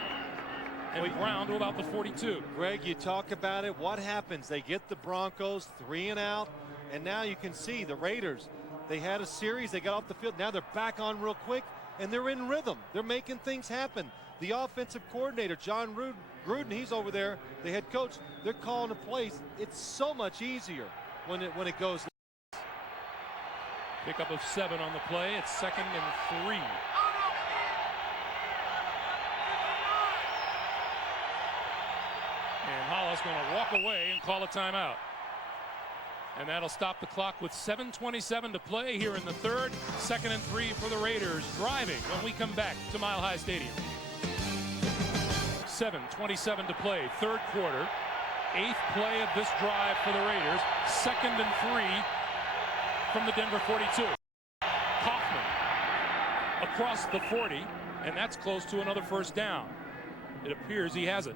And Brown to about the 42. Greg, you talk about it. What happens? They get the Broncos 3 and out. And now you can see the Raiders, they had a series, they got off the field, now they're back on real quick, and they're in rhythm. They're making things happen. The offensive coordinator, John Gruden, he's over there, the head coach, they're calling the plays. It's so much easier when it goes. Pickup of 7 on the play. It's 2nd and 3. And Hollis going to walk away and call a timeout. And that'll stop the clock with 7:27 to play here in the third. 2nd and 3 for the Raiders, driving when we come back to Mile High Stadium. 7:27 to play, third quarter. 8th play of this drive for the Raiders. 2nd and 3 from the Denver 42. Kaufman across the 40, and that's close to another first down. It appears he has it.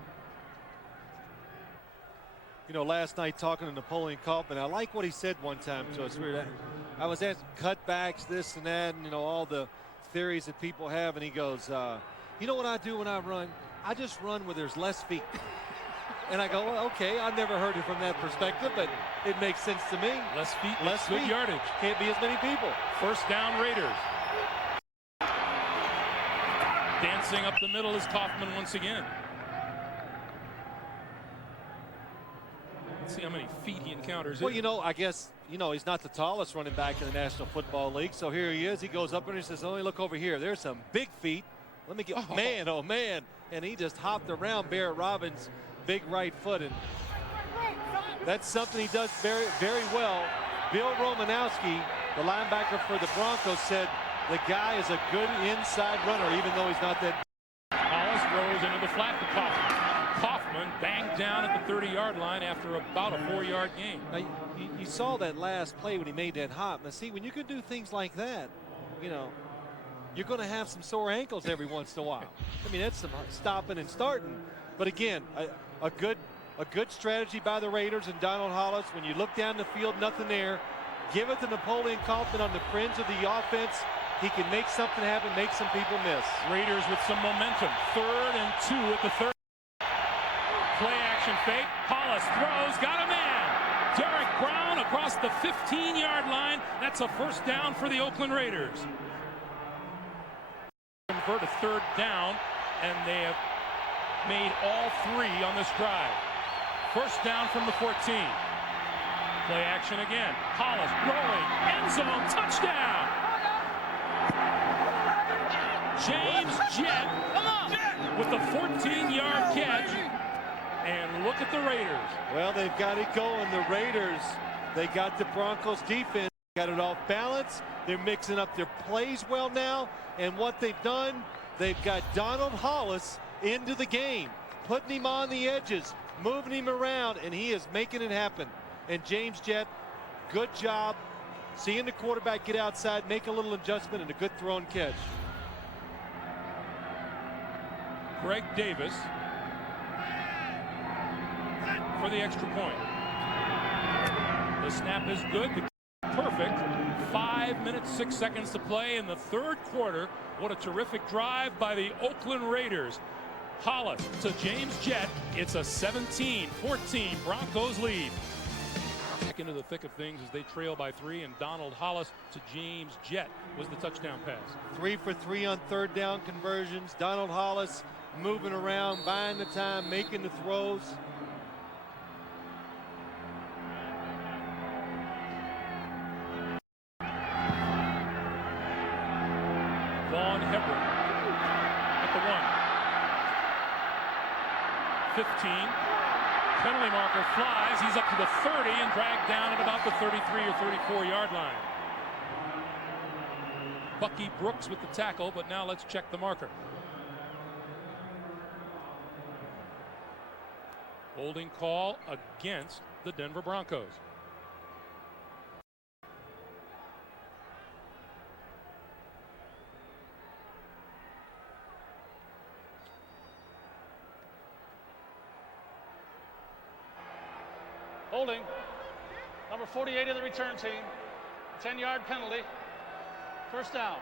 You know, last night talking to Napoleon Kaufman, I like what he said one time to us. I was asked cutbacks, this and that, and, you know, all the theories that people have, and he goes, you know what I do when I run? I just run where there's less feet. And I go, well, okay, I've never heard it from that perspective, but it makes sense to me. Less feet, less good feet. Yardage. Can't be as many people. First down, Raiders. Dancing up the middle is Kaufman once again. Let's see how many feet he encounters. Well, you know, I guess, you know, he's not the tallest running back in the National Football League. So here he is. He goes up and he says, oh, look over here. There's some big feet. Let me get, man, oh, man. And he just hopped around Barrett Robbins' big right foot. And that's something he does very, very well. Bill Romanowski, the linebacker for the Broncos, said the guy is a good inside runner, even though he's not that. Hollis throws into the flat to Kaufman. Kaufman banged down at the 30-yard line after about a 4-yard gain. Now, you saw that last play when he made that hop. Now, see, when you can do things like that, you know, you're going to have some sore ankles every once in a while. I mean, that's some stopping and starting. But again, a good strategy by the Raiders and Donald Hollis. When you look down the field, nothing there. Give it to Napoleon Kaufman on the fringe of the offense. He can make something happen, make some people miss. Raiders with some momentum. 3rd and 2 at the 3rd. Play action fake. Hollis throws, got a man. Derek Brown across the 15-yard line. That's a first down for the Oakland Raiders. Convert a 3rd down, and they have made all 3 on this drive. First down from the 14. Play action again. Hollis rolling. End zone. Touchdown. James Jett with the 14-yard catch. And look at the Raiders. Well, they've got it going. The Raiders, they got the Broncos defense, got it off balance. They're mixing up their plays well now. And what they've done, they've got Donald Hollis into the game, putting him on the edges, moving him around, and he is making it happen. And James Jett, good job seeing the quarterback get outside, make a little adjustment, and a good throw and catch. Greg Davis for the extra point. The snap is good. Perfect. 5 minutes, 6 seconds to play in the third quarter. What a terrific drive by the Oakland Raiders. Hollis to James Jett. It's a 17-14 Broncos lead. Back into the thick of things as they trail by 3, and Donald Hollis to James Jett was the touchdown pass. 3 for 3 on third down conversions. Donald Hollis moving around, buying the time, making the throws. Vaughn Hebron at the 1. 15. Penalty marker flies. He's up to the 30 and dragged down at about the 33 or 34-yard line. Bucky Brooks with the tackle, but now let's check the marker. Holding call against the Denver Broncos. Holding. Number 48 of the return team. 10-yard penalty. First down.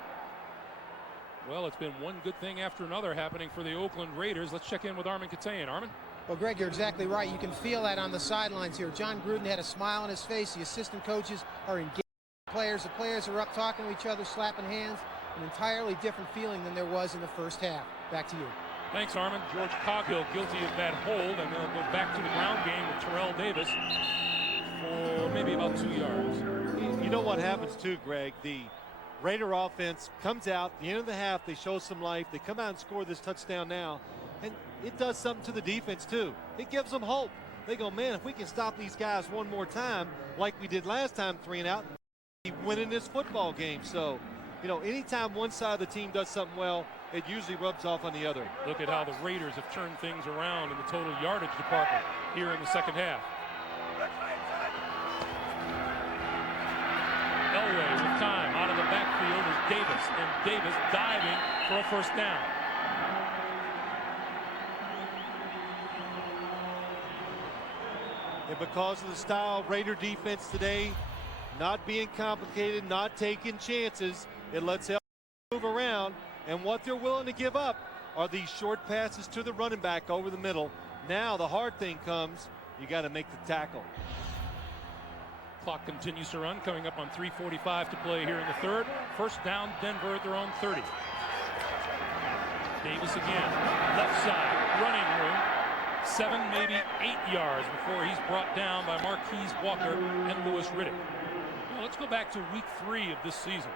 Well, it's been one good thing after another happening for the Oakland Raiders. Let's check in with Armin Katayan. Armin? Well, Greg, you're exactly right. You can feel that on the sidelines here. John Gruden had a smile on his face. The assistant coaches are engaged with players. The players are up talking to each other, slapping hands. An entirely different feeling than there was in the first half. Back to you. Thanks, Armin. George Coghill guilty of that hold, and they'll go back to the ground game with Terrell Davis for maybe about 2 yards. You know what happens too, Greg? The Raider offense comes out, the end of the half, they show some life. They come out and score this touchdown now, and it does something to the defense too. It gives them hope. They go, man, if we can stop these guys one more time, like we did last time, 3 and out, we win in this football game. So, you know, anytime one side of the team does something well, it usually rubs off on the other. Look at how the Raiders have turned things around in the total yardage department here in the second half. Elway with time out of the backfield is Davis, and Davis diving for a first down. And because of the style of Raider defense today, not being complicated, not taking chances, it lets them move around. And what they're willing to give up are these short passes to the running back over the middle. Now the hard thing comes, you got to make the tackle. Clock continues to run, coming up on 3:45 to play here in the third. First down, Denver at their own 30. Davis again, left side, running room. 7, maybe 8 yards before he's brought down by Marquise Walker and Louis Riddick. Well, let's go back to week 3 of this season.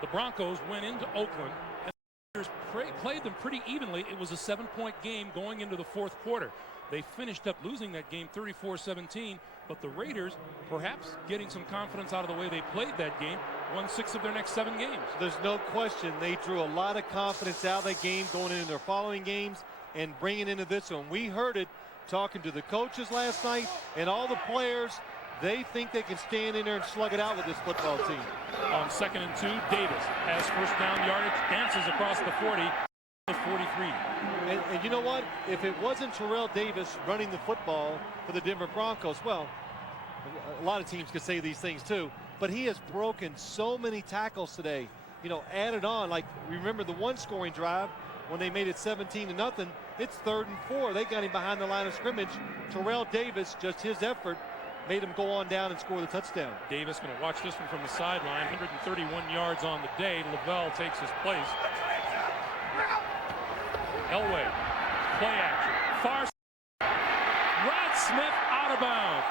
The Broncos went into Oakland and the Raiders played them pretty evenly. It was a 7-point game going into the fourth quarter. They finished up losing that game 34-17, but the Raiders, perhaps getting some confidence out of the way they played that game, won 6 of their next 7 games. There's no question they drew a lot of confidence out of that game going into their following games and bringing into this one. We heard it talking to the coaches last night and all the players. They think they can stand in there and slug it out with this football team. On 2nd and 2, Davis has first down yardage, dances across the 40 to 43. And you know what? If it wasn't Terrell Davis running the football for the Denver Broncos, well, a lot of teams could say these things too, but he has broken so many tackles today. You know, added on, like remember the one scoring drive when they made it 17-0. It's 3rd and 4. They got him behind the line of scrimmage. Terrell Davis, just his effort, made him go on down and score the touchdown. Davis going to watch this one from the sideline. 131 yards on the day. Lavelle takes his place. Elway, play action, far. Rod Smith out of bounds.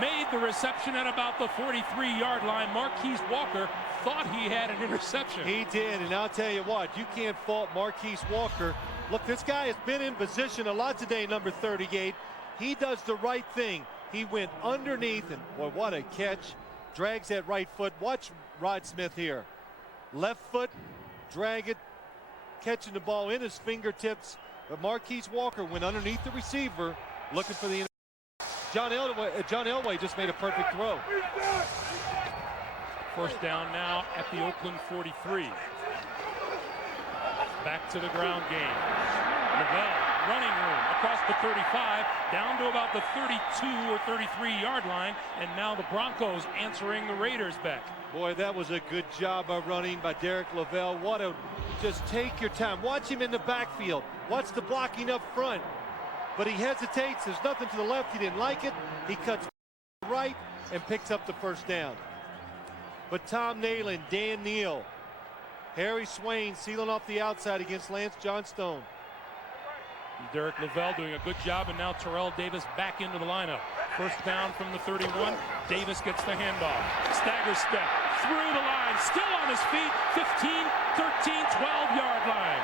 made the reception at about the 43-yard line. Marquise Walker thought he had an interception. He did, and I'll tell you what, you can't fault Marquise Walker. Look, this guy has been in position a lot today, number 38. He does the right thing. He went underneath, and boy, what a catch. Drags that right foot. Watch Rod Smith here. Left foot, drag it, catching the ball in his fingertips. But Marquise Walker went underneath the receiver, looking for the. John Elway just made a perfect throw. First down now at the Oakland 43. Back to the ground game. Lavelle, running room across the 35, down to about the 32 or 33-yard line, and now the Broncos answering the Raiders back. Boy, that was a good job of running by Derek Lavelle. Just take your time. Watch him in the backfield. Watch the blocking up front. But he hesitates. There's nothing to the left. He didn't like it. He cuts right and picks up the first down. But Tom Nalen, Dan Neal, Harry Swain sealing off the outside against Lance Johnstone. Derek Lavelle doing a good job, and now Terrell Davis back into the lineup. First down from the 31. Davis gets the handoff. Stagger step through the line, still on his feet. 15, 13, 12-yard line.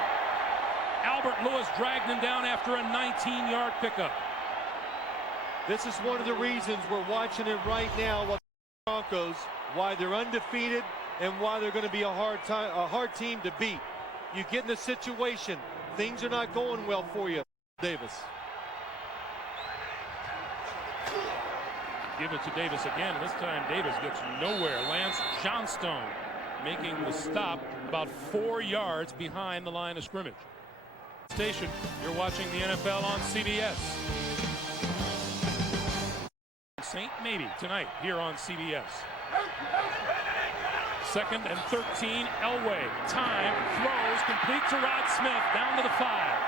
Albert Lewis dragged him down after a 19-yard pickup. This is one of the reasons we're watching it right now with the Broncos, why they're undefeated and why they're going to be a hard team to beat. You get in a situation, things are not going well for you. Davis. Give it to Davis again. This time Davis gets nowhere. Lance Johnstone making the stop about 4 yards behind the line of scrimmage. Station, you're watching the NFL on CBS. Saint maybe tonight here on CBS. Second and 13, Elway. Time, throws, complete to Rod Smith, down to the 5.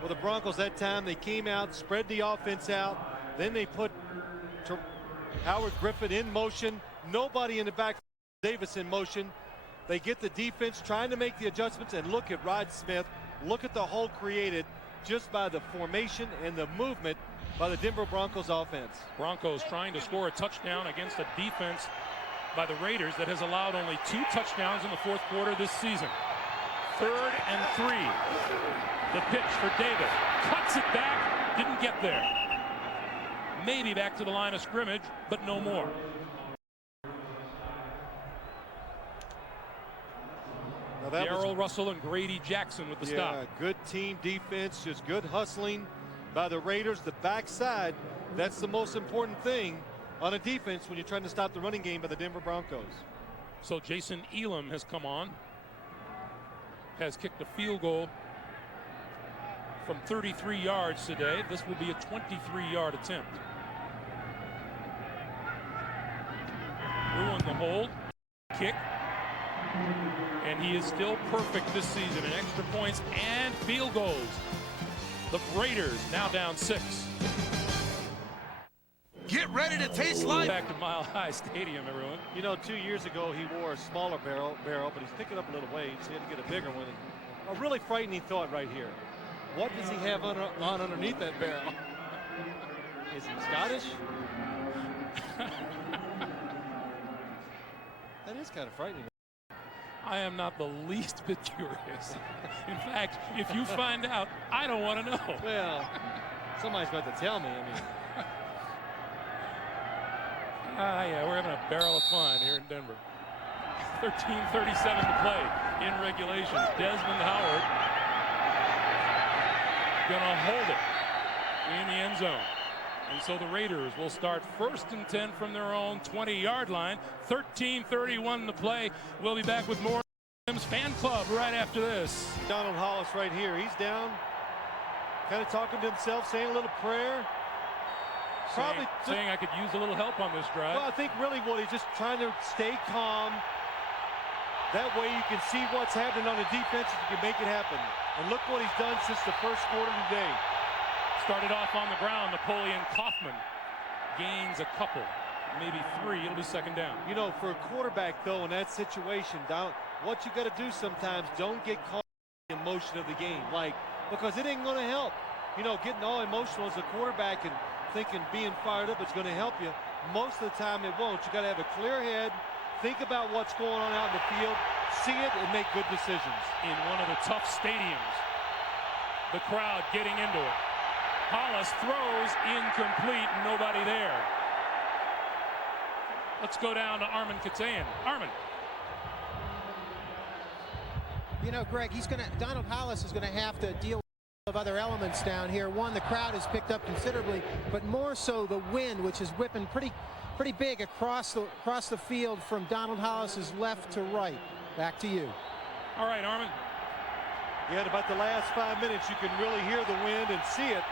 Well, the Broncos that time, they came out, spread the offense out, then they put Howard Griffin in motion, nobody in the back, Davis in motion. They get the defense trying to make the adjustments, and look at Rod Smith. Look at the hole created just by the formation and the movement by the Denver Broncos offense. Broncos trying to score a touchdown against a defense by the Raiders that has allowed only 2 touchdowns in the fourth quarter this season. 3rd and 3. The pitch for Davis. Cuts it back. Didn't get there. Maybe back to the line of scrimmage, but no more. Darrell Russell and Grady Jackson with the stop. Good team defense, just good hustling by the Raiders. The backside, that's the most important thing on a defense when you're trying to stop the running game by the Denver Broncos. So Jason Elam has come on, has kicked a field goal from 33 yards today. This will be a 23-yard attempt. Ruined the hold, kick. And he is still perfect this season in extra points and field goals. The Raiders now down 6. Get ready to taste life. Back to Mile High Stadium, everyone. You know, 2 years ago he wore a smaller barrel, but he's picking up a little weight, so he had to get a bigger one. And a really frightening thought right here. What does he have on underneath that barrel? Is he Scottish? That is kind of frightening. I am not the least bit curious. In fact, if you find out, I don't want to know. Well, somebody's about to tell me. I mean, yeah, we're having a barrel of fun here in Denver. 13:37 to play in regulation. Desmond Howard gonna hold it in the end zone. And so the Raiders will start 1st and 10 from their own 20-yard line. 13:31 to play. We'll be back with more Fan Club right after this. Donald Hollis right here. He's down, kind of talking to himself, saying a little prayer. Probably saying I could use a little help on this drive. Well, I think really what he's just trying to stay calm. That way you can see what's happening on the defense and you can make it happen. And look what he's done since the first quarter today. Started off on the ground. Napoleon Kaufman gains a couple, maybe 3. It'll be 2nd down. You know, for a quarterback, though, in that situation, what you got to do sometimes, don't get caught. emotion of the game, because it ain't going to help. Getting all emotional as a quarterback and thinking being fired up is going to help you. Most of the time it won't. You got to have a clear head, think about what's going on out in the field, see it, and make good decisions. In one of the tough stadiums, the crowd getting into it. Hollis throws incomplete, nobody there. Let's go down to Armin Katayan. Armin. Greg, Donald Hollis is going to have to deal with other elements down here. One, the crowd has picked up considerably, but more so the wind, which is whipping pretty big across the field from Donald Hollis's left to right. Back to you. All right, Armin. Yeah, in about the last 5 minutes, you can really hear the wind and see it.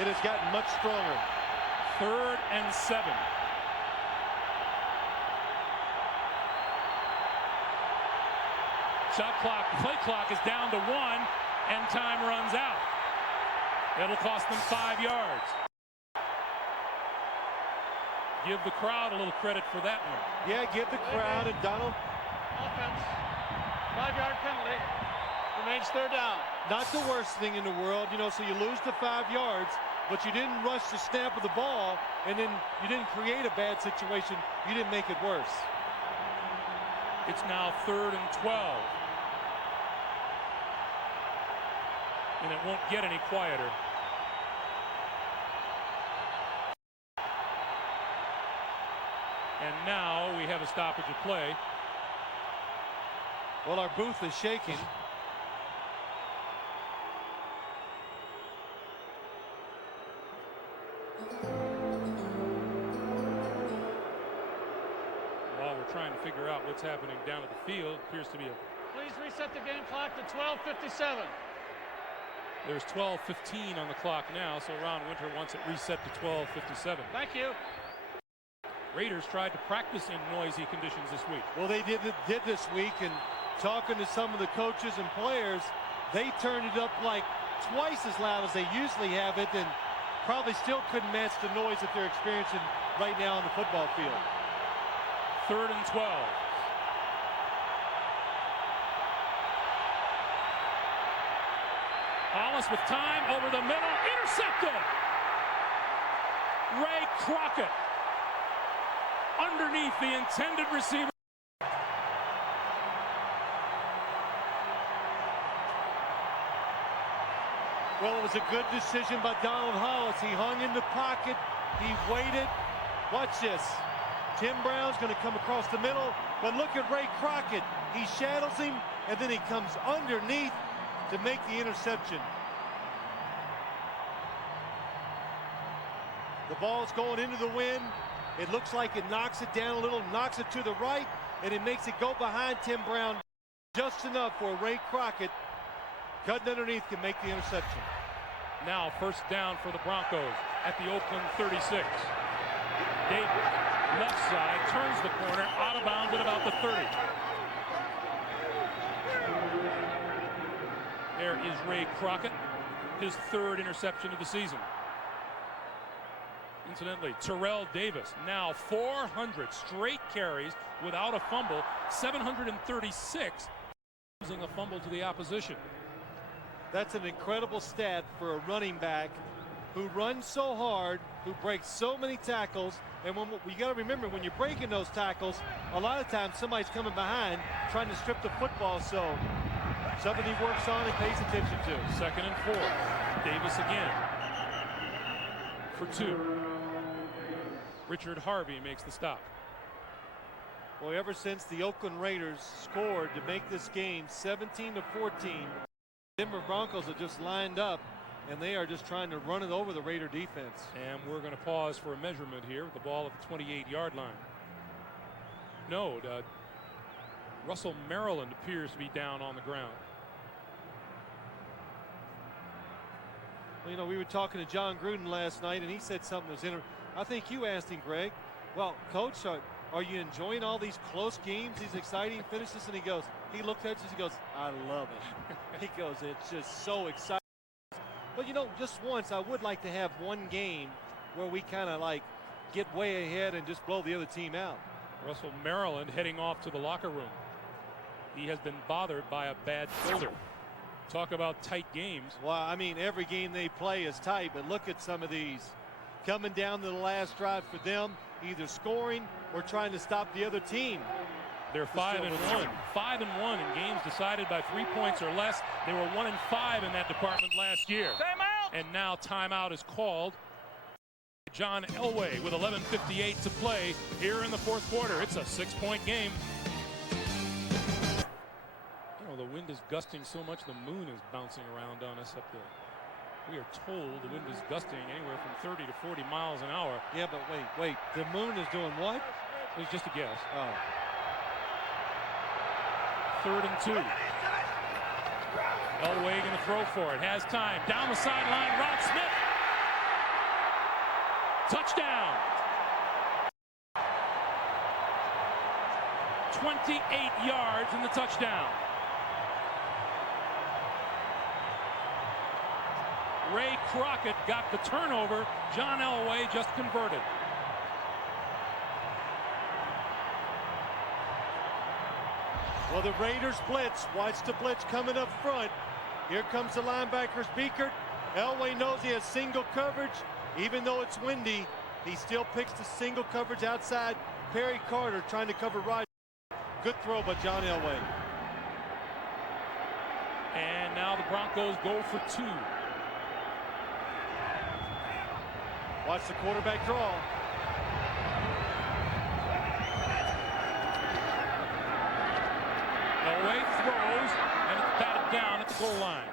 It has gotten much stronger. 3rd and 7. Shot clock, play clock is down to 1, and time runs out. It'll cost them 5 yards. Give the crowd a little credit for that one. Yeah, give the crowd and Donald. Offense. 5-yard penalty. Remains 3rd down. Not the worst thing in the world, so you lose the 5 yards, but you didn't rush the snap of the ball, and then you didn't create a bad situation. You didn't make it worse. It's now 3rd and 12. And it won't get any quieter. And now we have a stoppage of play. Well, our booth is shaking. While we're trying to figure out what's happening down at the field, appears to be a... Please reset the game clock to 12:57. There's 12:15 on the clock now, so Ron Winter wants it reset to 12:57. Thank you. Raiders tried to practice in noisy conditions this week. Well, they did this week, and talking to some of the coaches and players, they turned it up like twice as loud as they usually have it, and probably still couldn't match the noise that they're experiencing right now on the football field. 3rd and 12. Hollis with time over the middle, intercepted. Ray Crockett underneath the intended receiver. Well, it was a good decision by Donald Hollis. He hung in the pocket, he waited. Watch this. Tim Brown's going to come across the middle, but look at Ray Crockett. He shadows him, and then he comes underneath to make the interception. The ball's going into the wind. It looks like it knocks it down a little, knocks it to the right, and it makes it go behind Tim Brown just enough for Ray Crockett cutting underneath can make the interception. Now 1st down for the Broncos at the Oakland 36. Davis, left side, turns the corner, out of bounds at about the 30. There is Ray Crockett, his 3rd interception of the season. Incidentally, Terrell Davis, now 400 straight carries without a fumble, 736 losing a fumble to the opposition. That's an incredible stat for a running back who runs so hard, who breaks so many tackles. And you got to remember, when you're breaking those tackles, a lot of times somebody's coming behind trying to strip the football. So something he works on and pays attention to. 2nd and 4. Davis again for 2. Richard Harvey makes the stop. Well, ever since the Oakland Raiders scored to make this game 17-14, Denver Broncos are just lined up, and they are just trying to run it over the Raider defense. And we're going to pause for a measurement here with the ball at the 28-yard line. No, Russell Maryland appears to be down on the ground. Well, we were talking to John Gruden last night, and he said something that was interesting. I think you asked him, Greg, well, Coach, are you enjoying all these close games, these exciting finishes? And he looked at us, he goes, I love it. He goes, it's just so exciting. But, just once, I would like to have one game where we kind of get way ahead and just blow the other team out. Russell Maryland heading off to the locker room. He has been bothered by a bad shoulder. Talk about tight games. Well, I mean, every game they play is tight, but look at some of these. Coming down to the last drive for them, either scoring or trying to stop the other team. They're 5-1. 5-1 in games decided by 3 points or less. They were 1-5 in that department last year. Timeout! And now timeout is called. John Elway with 11:58 to play here in the fourth quarter. It's a 6-point game. You know, the wind is gusting so much the moon is bouncing around on us up there. We are told the wind is gusting anywhere from 30 to 40 miles an hour. Yeah, but wait. The moon is doing what? It was just a guess. Oh. 3rd and 2. Elway going to throw for it. Has time. Down the sideline. Rod Smith. Touchdown. 28 yards in the touchdown. Ray Crockett got the turnover. John Elway just converted. Well, the Raiders blitz. Watch the blitz coming up front. Here comes the linebackers, Beekert. Elway knows he has single coverage. Even though it's windy, he still picks the single coverage outside. Perry Carter trying to cover Rod. Good throw by John Elway. And now the Broncos go for 2. Watch the quarterback draw. Elway throws, and it's batted down at the goal line.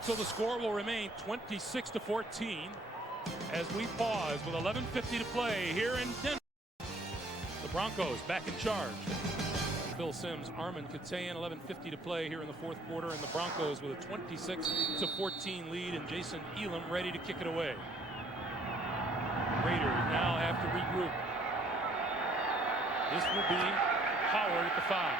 So the score will remain 26-14 as we pause with 11:50 to play here in Denver. The Broncos back in charge. Phil Simms, Armin Katayan, 11:50 to play here in the fourth quarter, and the Broncos with a 26-14 lead, and Jason Elam ready to kick it away. Raiders now have to regroup. This will be Howard at the 5.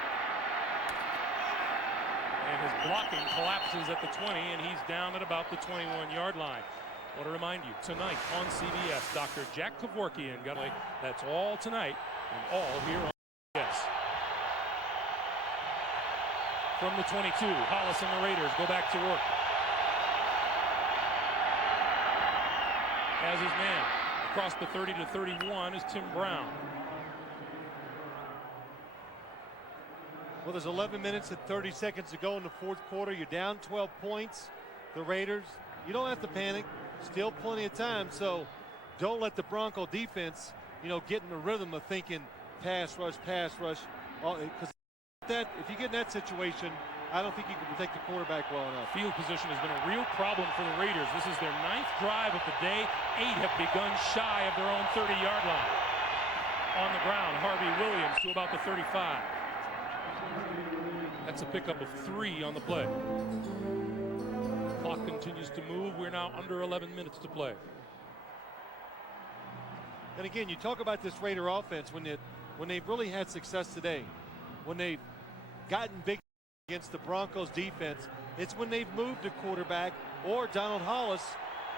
And his blocking collapses at the 20, and he's down at about the 21-yard line. I want to remind you, tonight on CBS, Dr. Jack Kevorkian got away. That's all tonight, and all here on CBS. From the 22, Hollis and the Raiders go back to work. As his man across the 30 to 31 is Tim Brown. Well, there's 11 minutes and 30 seconds to go in the fourth quarter. You're down 12 points. The Raiders, you don't have to panic. Still plenty of time, so don't let the Bronco defense, get in the rhythm of thinking pass rush. Because if you get in that situation, I don't think you can protect the quarterback well enough. Field position has been a real problem for the Raiders. This is their 9th drive of the day. 8 have begun shy of their own 30-yard line. On the ground, Harvey Williams to about the 35. That's a pickup of 3 on the play. Clock continues to move. We're now under 11 minutes to play. And again, you talk about this Raider offense when they've really had success today, when they've gotten big against the Broncos defense, it's when they've moved the quarterback or Donald Hollis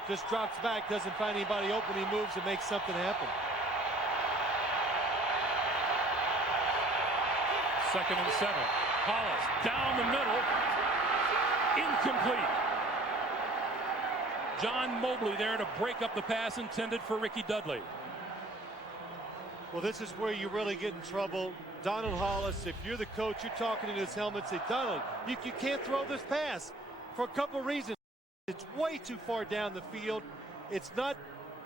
just drops back, doesn't find anybody open, he moves and makes something happen. 2nd and 7. Hollis down the middle. Incomplete. John Mobley there to break up the pass intended for Ricky Dudley. Well, this is where you really get in trouble. Donald Hollis, if you're the coach, you're talking in his helmet, say, Donald, you can't throw this pass for a couple reasons. It's way too far down the field. It's not,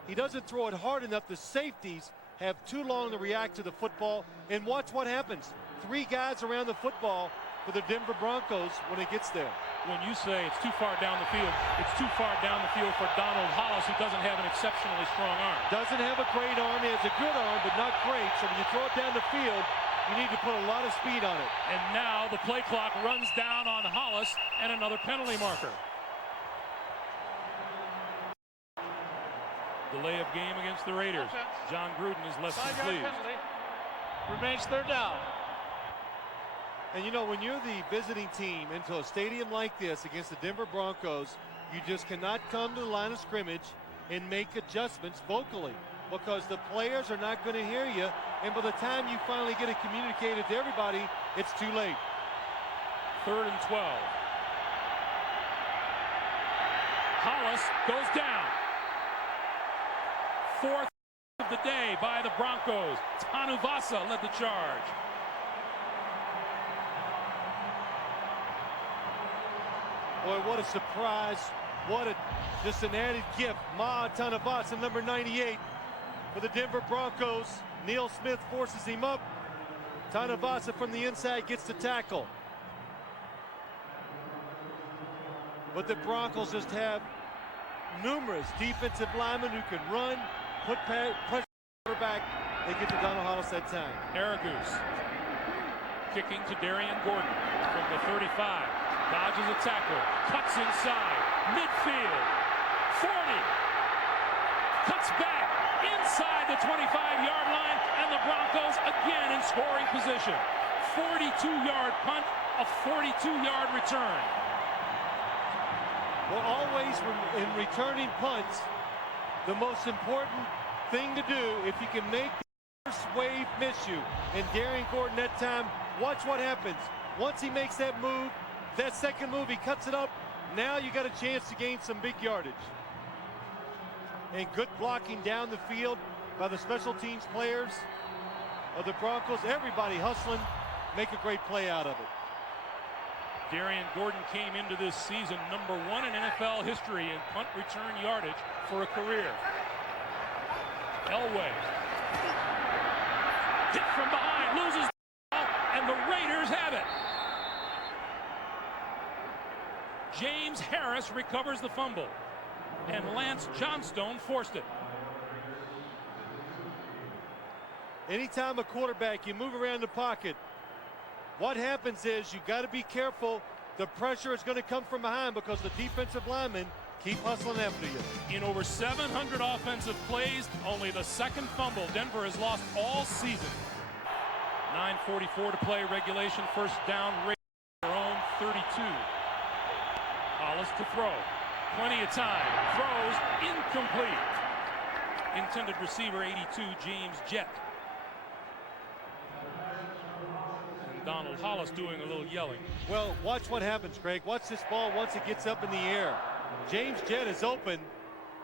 he doesn't throw it hard enough. The safeties have too long to react to the football. And watch what happens. 3 guys around the football for the Denver Broncos when it gets there. When you say it's too far down the field, it's too far down the field for Donald Hollis, who doesn't have an exceptionally strong arm. Doesn't have a great arm. He has a good arm, but not great. So when you throw it down the field, you need to put a lot of speed on it. And now the play clock runs down on Hollis and another penalty marker. Delay of game against the Raiders. John Gruden is less than pleased. Penalty. Remains 3rd down. And when you're the visiting team into a stadium like this against the Denver Broncos, you just cannot come to the line of scrimmage and make adjustments vocally. because the players are not going to hear you. And by the time you finally get it communicated to everybody, it's too late. 3rd and 12. Hollis goes down. 4th of the day by the Broncos. Tanuvasa led the charge. Boy, what a surprise. Just an added gift. Tanuvasa, number 98 for the Denver Broncos. Neil Smith forces him up. Tanuvasa from the inside gets the tackle. But the Broncos just have numerous defensive linemen who can run, put pressure on the quarterback. They get to Donald Hollis that time. Aragoose kicking to Darian Gordon from the 35. Dodges a tackle, cuts inside, midfield, 40, cuts back inside the 25-yard line, and the Broncos again in scoring position. 42-yard punt, a 42-yard return. Well, always in returning punts, the most important thing to do, if you can make the first wave miss you, and Darian Gordon that time, watch what happens. Once he makes that move, that second move, he cuts it up. Now you got a chance to gain some big yardage. And good blocking down the field by the special teams players of the Broncos. Everybody hustling, make a great play out of it. Darian Gordon came into this season number 1 in NFL history in punt return yardage for a career. Elway hit from behind, loses the ball, and the Raiders have it. James Harris recovers the fumble, and Lance Johnstone forced it. Anytime a quarterback, you move around the pocket, what happens is you got to be careful. The pressure is going to come from behind because the defensive linemen keep hustling after you. In over 700 offensive plays, only the second fumble Denver has lost all season. 9:44 to play, regulation, first down, Raiders their own 32. Hollis to throw. Plenty of time. Throws incomplete. Intended receiver 82, James Jett. And Donald Hollis doing a little yelling. Well, watch what happens, Greg. Watch this ball once it gets up in the air. James Jett is open,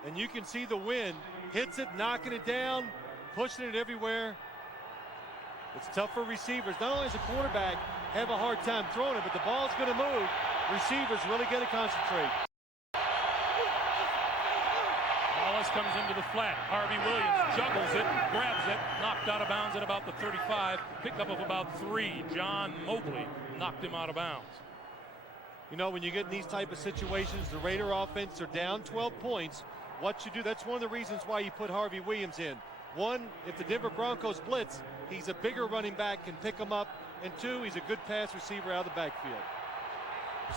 and you can see the wind. Hits it, knocking it down, pushing it everywhere. It's tough for receivers. Not only does the quarterback have a hard time throwing it, but the ball's going to move. Receivers really got to concentrate. Hollis comes into the flat. Harvey Williams juggles it, grabs it, knocked out of bounds at about the 35. Pickup of about 3. John Mobley knocked him out of bounds. You know, when you get in these type of situations, the Raider offense are down 12 points. What you do, that's one of the reasons why you put Harvey Williams in. One, if the Denver Broncos blitz, he's a bigger running back, can pick them up. And 2, he's a good pass receiver out of the backfield.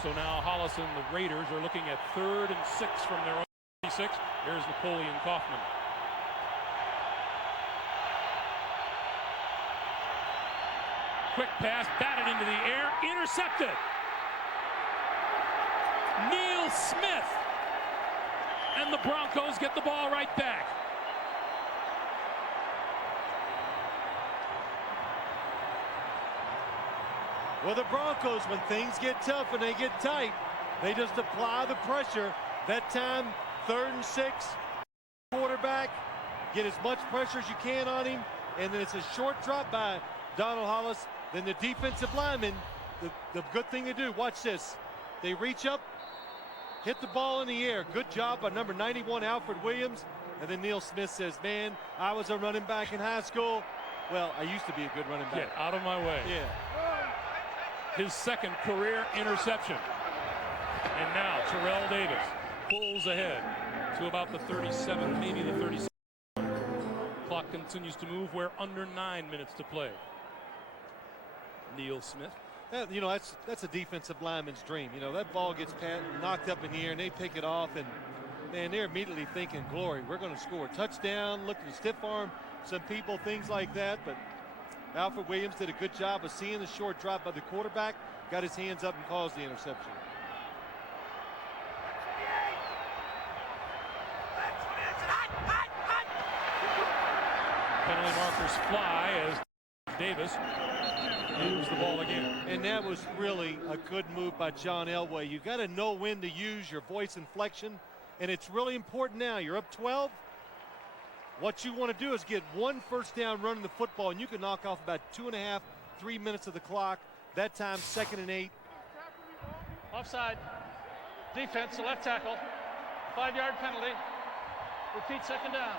So now Hollis and the Raiders are looking at 3rd and 6 from their own 36. Here's Napoleon Kaufman. Quick pass, batted into the air, intercepted. Neil Smith. And the Broncos get the ball right back. Well, the Broncos, when things get tough and they get tight, they just apply the pressure. That time, 3rd and 6, quarterback, get as much pressure as you can on him, and then it's a short drop by Donald Hollis. Then the defensive lineman, the good thing to do, watch this. They reach up, hit the ball in the air. Good job by number 91, Alfred Williams. And then Neil Smith says, man, I was a running back in high school. Well, I used to be a good running back. Get out of my way. Yeah. His second career interception. And now Terrell Davis pulls ahead to about the 37, maybe the 37. Clock continues to move. We're under 9 minutes to play. Neil Smith. You know, that's a defensive lineman's dream. You know, that ball gets knocked up in the air and they pick it off, and man, they're immediately thinking, glory, we're going to score a touchdown, look at the stiff arm, some people, things like that. But Alfred Williams did a good job of seeing the short drop by the quarterback, got his hands up and caused the interception. markers fly as Davis moves the ball again. And that was really a good move by John Elway. You got to know when to use your voice inflection, and it's really important now. You're up 12. What you want to do is get one first down running the football, and you can knock off about 2.5, 3 minutes of the clock. That time, 2nd and 8. Offside. Defense, the left tackle. 5-yard penalty. Repeat, 2nd down.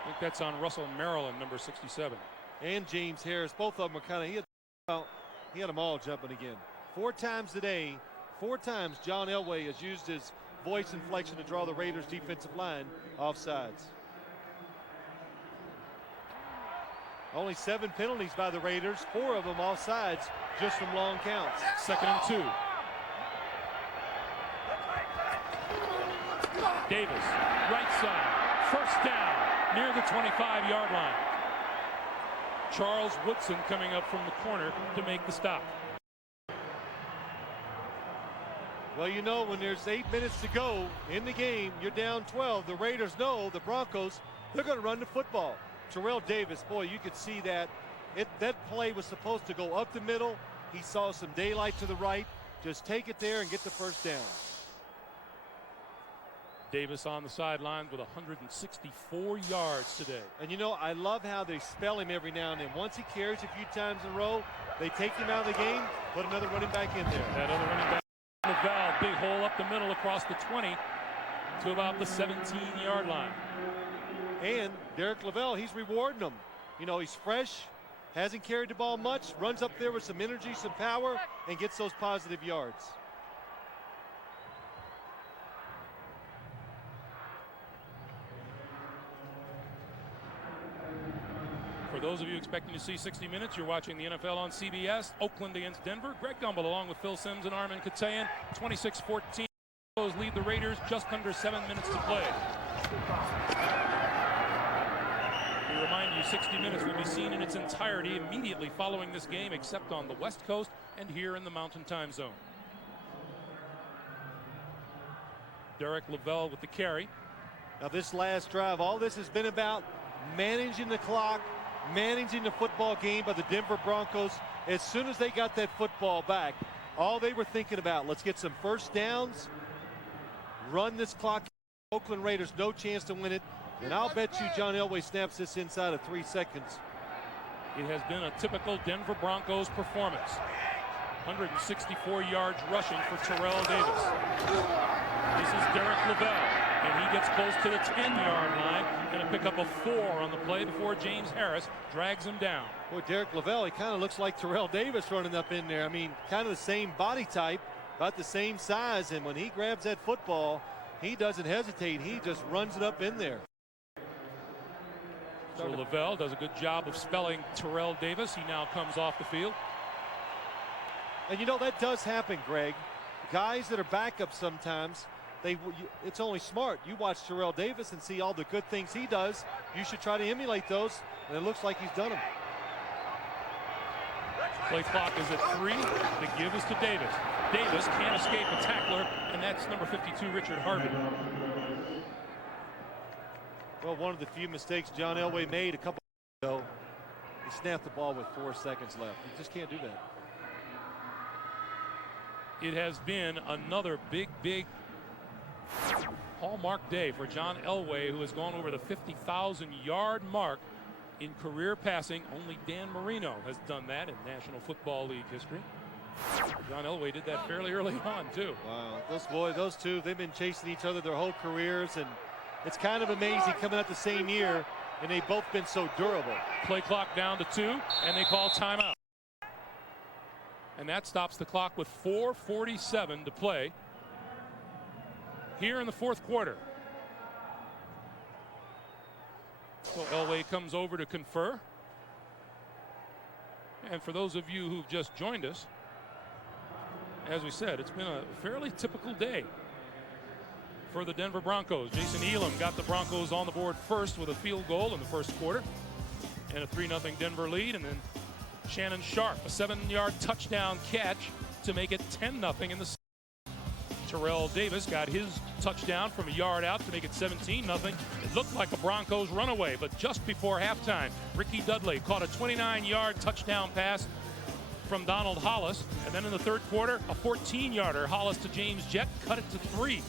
I think that's on Russell Maryland, number 67. And James Harris. Both of them are kind of, he had them all jumping again. 4 times today, 4 times John Elway has used his voice inflection to draw the Raiders defensive line offsides. Only 7 penalties by the Raiders, 4 of them offsides just from long counts. 2nd and 2. Davis, right side, first down, near the 25-yard line. Charles Woodson coming up from the corner to make the stop. Well, you know, when there's 8 minutes to go in the game, you're down 12. The Raiders know the Broncos, they're going to run the football. Terrell Davis, boy, you could see that. That play was supposed to go up the middle. He saw some daylight to the right. Just take it there and get the first down. Davis on the sidelines with 164 yards today. And you know, I love how they spell him every now and then. Once he carries a few times in a row, they take him out of the game, put another running back in there. That other running back, Lavelle, big hole up the middle across the 20 to about the 17-yard line. And Derek Lavelle, he's rewarding them. You know, he's fresh, hasn't carried the ball much, runs up there with some energy, some power, and gets those positive yards. For those of you expecting to see 60 minutes, you're watching the NFL on CBS. Oakland against Denver. Greg Gumbel along with Phil Simms and Armin Katayan. 26-14. Lead the Raiders, just under 7 minutes to play. We remind you 60 minutes will be seen in its entirety immediately following this game, except on the West Coast and here in the Mountain Time Zone. Derek Lavelle with the carry. Now this last drive, all this has been about managing the clock, managing the football game by the Denver Broncos. As soon as they got that football back, all they were thinking about, let's get some first downs, run this clock. Oakland Raiders, no chance to win it. And I'll bet you John Elway snaps this inside of 3 seconds. It has been a typical Denver Broncos performance. 164 yards rushing for Terrell Davis. This is Derek Lavelle, and he gets close to the 10-yard line. Going to pick up a 4 on the play before James Harris drags him down. Boy, Derek Lavelle, he kind of looks like Terrell Davis running up in there. I mean, kind of the same body type, about the same size, and when he grabs that football, he doesn't hesitate. He just runs it up in there. So Lavelle does a good job of spelling Terrell Davis. He now comes off the field. And you know, that does happen, Greg. Guys that are backups sometimes, it's only smart. You watch Terrell Davis and see all the good things he does. You should try to emulate those, and it looks like he's done them. Play clock is at 3. The give is to Davis. Davis can't escape a tackler, and that's number 52, Richard Harvey. Well, one of the few mistakes John Elway made a couple ago, he snapped the ball with 4 seconds left. You just can't do that. It has been another big hallmark day for John Elway, who has gone over the 50,000-yard mark in career passing. Only Dan Marino has done that in National Football League history. John Elway did that fairly early on, too. Wow, those two, they've been chasing each other their whole careers, and it's kind of amazing coming out the same year, and they've both been so durable. Play clock down to 2, and they call timeout. And that stops the clock with 4:47 to play here in the 4th quarter. So Elway comes over to confer. And for those of you who've just joined us, as we said, it's been a fairly typical day for the Denver Broncos. Jason Elam got the Broncos on the board first with a field goal in the 1st quarter and a 3-0 Denver lead, and then Shannon Sharp, a 7-yard touchdown catch to make it 10-0 in the second. Terrell Davis got his touchdown from a yard out to make it 17-0. It looked like a Broncos runaway, but just before halftime, Ricky Dudley caught a 29-yard touchdown pass from Donald Hollis. And then in the third quarter, a 14-yarder. Hollis to James Jett cut it to 3.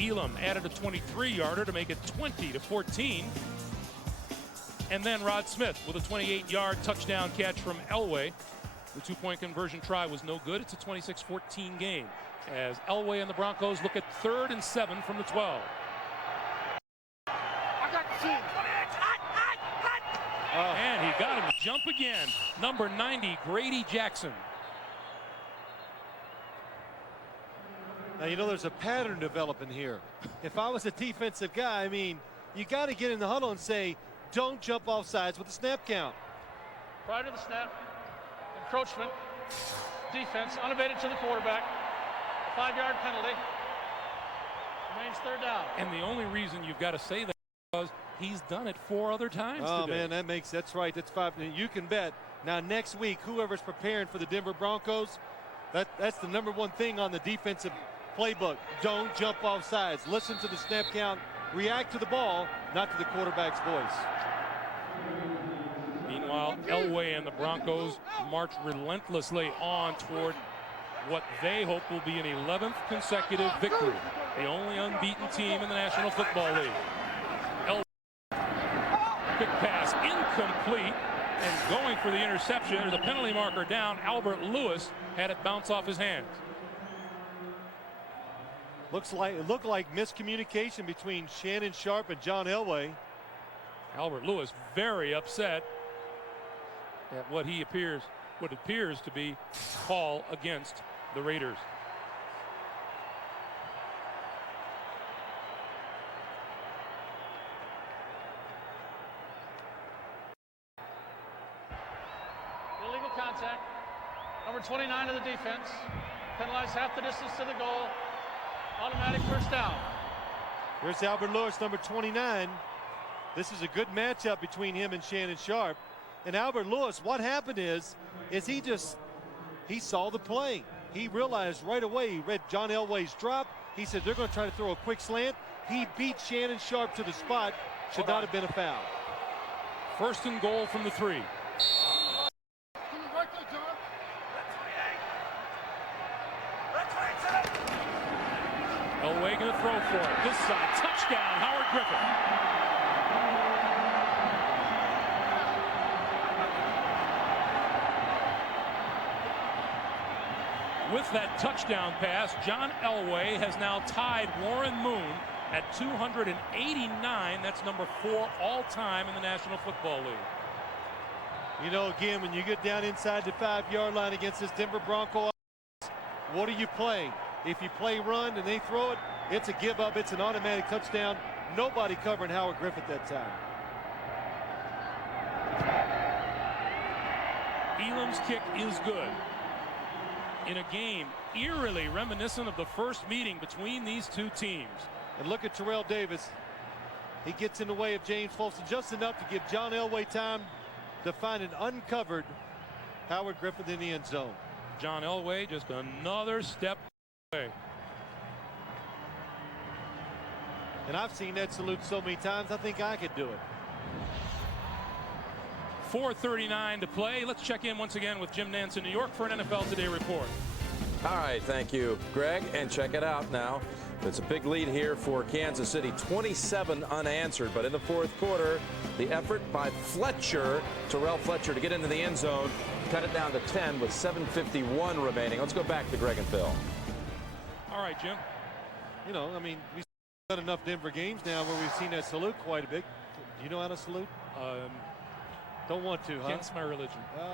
Elam added a 23-yarder to make it 20-14. And then Rod Smith with a 28-yard touchdown catch from Elway. The two-point conversion try was no good. It's a 26-14 game as Elway and the Broncos look at 3rd and 7 from the 12. And he got him to jump again. Number 90, Grady Jackson. Now, you know, there's a pattern developing here. If I was a defensive guy, I mean, you got to get in the huddle and say, don't jump off sides with the snap count. Prior to the snap, encroachment, defense, unabated to the quarterback, 5-yard penalty, remains 3rd down. And the only reason you've got to say that is because he's done it 4 other times today. Man, that's right. That's 5. You can bet. Now, next week, whoever's preparing for the Denver Broncos, that's the #1 thing on the defensive playbook. Don't jump off sides. Listen to the snap count. React to the ball, not to the quarterback's voice. Meanwhile, Elway and the Broncos march relentlessly on toward what they hope will be an 11th consecutive victory. The only unbeaten team in the National Football League. Elway, quick pass, incomplete, and going for the interception. There's a penalty marker down. Albert Lewis had it bounce off his hands. It looked like miscommunication between Shannon Sharpe and John Elway. Albert Lewis very upset at what appears to be call against the Raiders. Illegal contact. Number 29 of the defense. Penalized half the distance to the goal. Automatic 1st down. Here's Albert Lewis, number 29. This is a good matchup between him and Shannon Sharpe. And Albert Lewis, what happened is he saw the play. He realized right away, he read John Elway's drop. He said they're going to try to throw a quick slant. He beat Shannon Sharpe to the spot. Should not have been a foul. 1st and goal from the 3. Elway going to throw for it. This side, touchdown, Howard Griffith. With that touchdown pass, John Elway has now tied Warren Moon at 289. That's number 4 all-time in the National Football League. You know, again, when you get down inside the 5-yard line against this Denver Bronco, what are you playing? If you play run and they throw it, it's a give up. It's an automatic touchdown. Nobody covering Howard Griffith that time. Elam's kick is good. In a game eerily reminiscent of the first meeting between these two teams. And look at Terrell Davis. He gets in the way of James Folsom just enough to give John Elway time to find an uncovered Howard Griffith in the end zone. John Elway just another step away. And I've seen that salute so many times, I think I could do it. 4:39 to play. Let's check in once again with Jim Nance in New York for an NFL Today report. All right, thank you, Greg. And check it out now. It's a big lead here for Kansas City, 27 unanswered. But in the 4th quarter, the effort by Terrell Fletcher, to get into the end zone, cut it down to 10 with 7:51 remaining. Let's go back to Greg and Phil. All right, Jim. You know, I mean, we've done enough Denver games now where we've seen that salute quite a bit. Do you know how to salute? Don't want to, huh? Against my religion. Oh.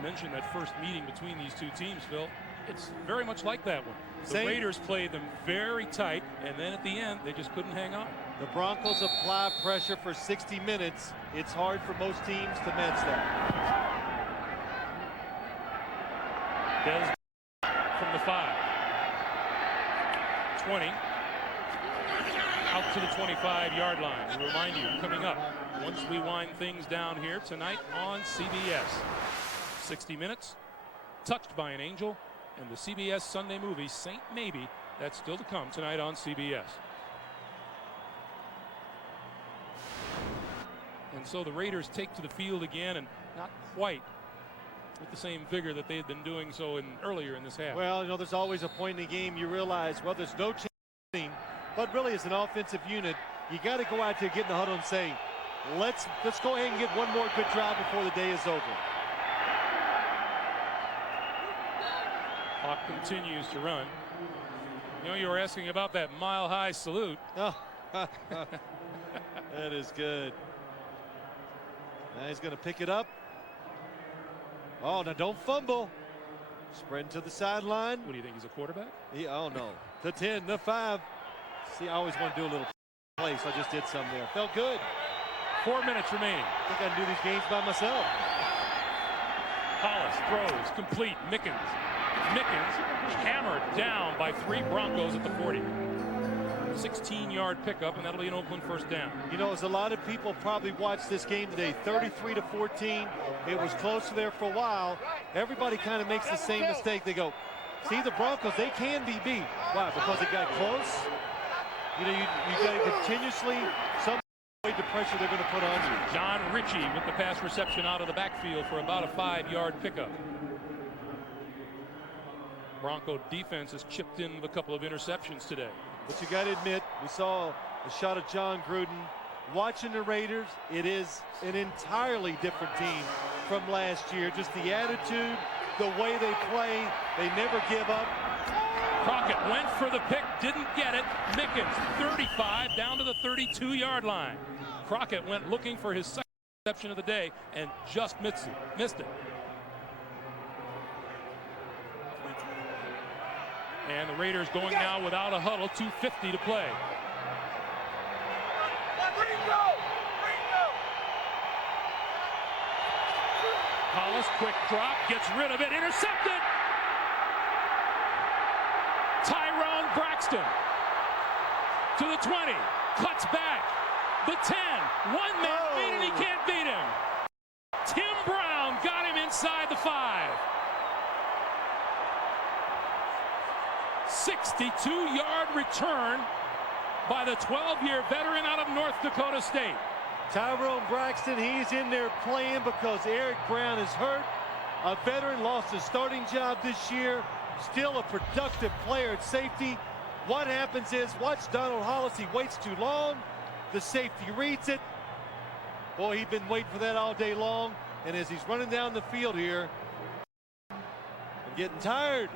Mentioned that first meeting between these two teams, Phil. It's very much like that one. The Same. Raiders played them very tight, and then at the end, they just couldn't hang on. The Broncos apply pressure for 60 minutes. It's hard for most teams to match that. Des from the 5. 20. Out to the 25-yard line. We remind you, coming up, once we wind things down here tonight on CBS. 60 Minutes, Touched by an Angel, and the CBS Sunday movie Saint Maybe. That's still to come tonight on CBS. And so the Raiders take to the field again, and not quite with the same vigor that they had been doing so earlier in this half. Well, you know, there's always a point in the game you realize, well, there's no chance, but really as an offensive unit, you got to go out there, get in the huddle and say, let's go ahead and get one more good drive before the day is over. Clock continues to run. You know, you were asking about that mile-high salute. Oh, that is good. Now he's going to pick it up. Oh, now don't fumble. Sprint to the sideline. What do you think, he's a quarterback? Oh, no. The 10, the 5. See, I always want to do a little play, so I just did some there. Felt good. 4 minutes remaining. I think I can do these games by myself. Hollis throws, complete. Mickens hammered down by 3 Broncos at the 40. 16-yard pickup, and that'll be an Oakland first down. You know, as a lot of people probably watched this game today, 33-14. It was close there for a while. Everybody kind of makes the same mistake. They go, see, the Broncos, they can be beat. Why? Because it got close. You know, you got to continuously the pressure they're going to put on you. John Ritchie with the pass reception out of the backfield for about a 5-yard pickup. Bronco defense has chipped in with a couple of interceptions today. But you got to admit, we saw a shot of John Gruden. Watching the Raiders, it is an entirely different team from last year. Just the attitude, the way they play, they never give up. Crockett went for the pick, didn't get it. Mickens, 35, down to the 32-yard line. Crockett went looking for his second interception of the day and just missed it. And the Raiders going now without a huddle, 2:50 to play. Hollis, quick drop, gets rid of it, intercepted! Tyrone Braxton to the 20, cuts back, the 10, one man beat and he can't beat him. Tim Brown got him inside the 5. 62-yard return by the 12-year veteran out of North Dakota State. Tyrone Braxton, he's in there playing because Eric Brown is hurt. A veteran lost his starting job this year. Still a productive player at safety. What happens is, watch Donald Hollis. He waits too long. The safety reads it. Boy, he's been waiting for that all day long. And as he's running down the field here, I'm getting tired.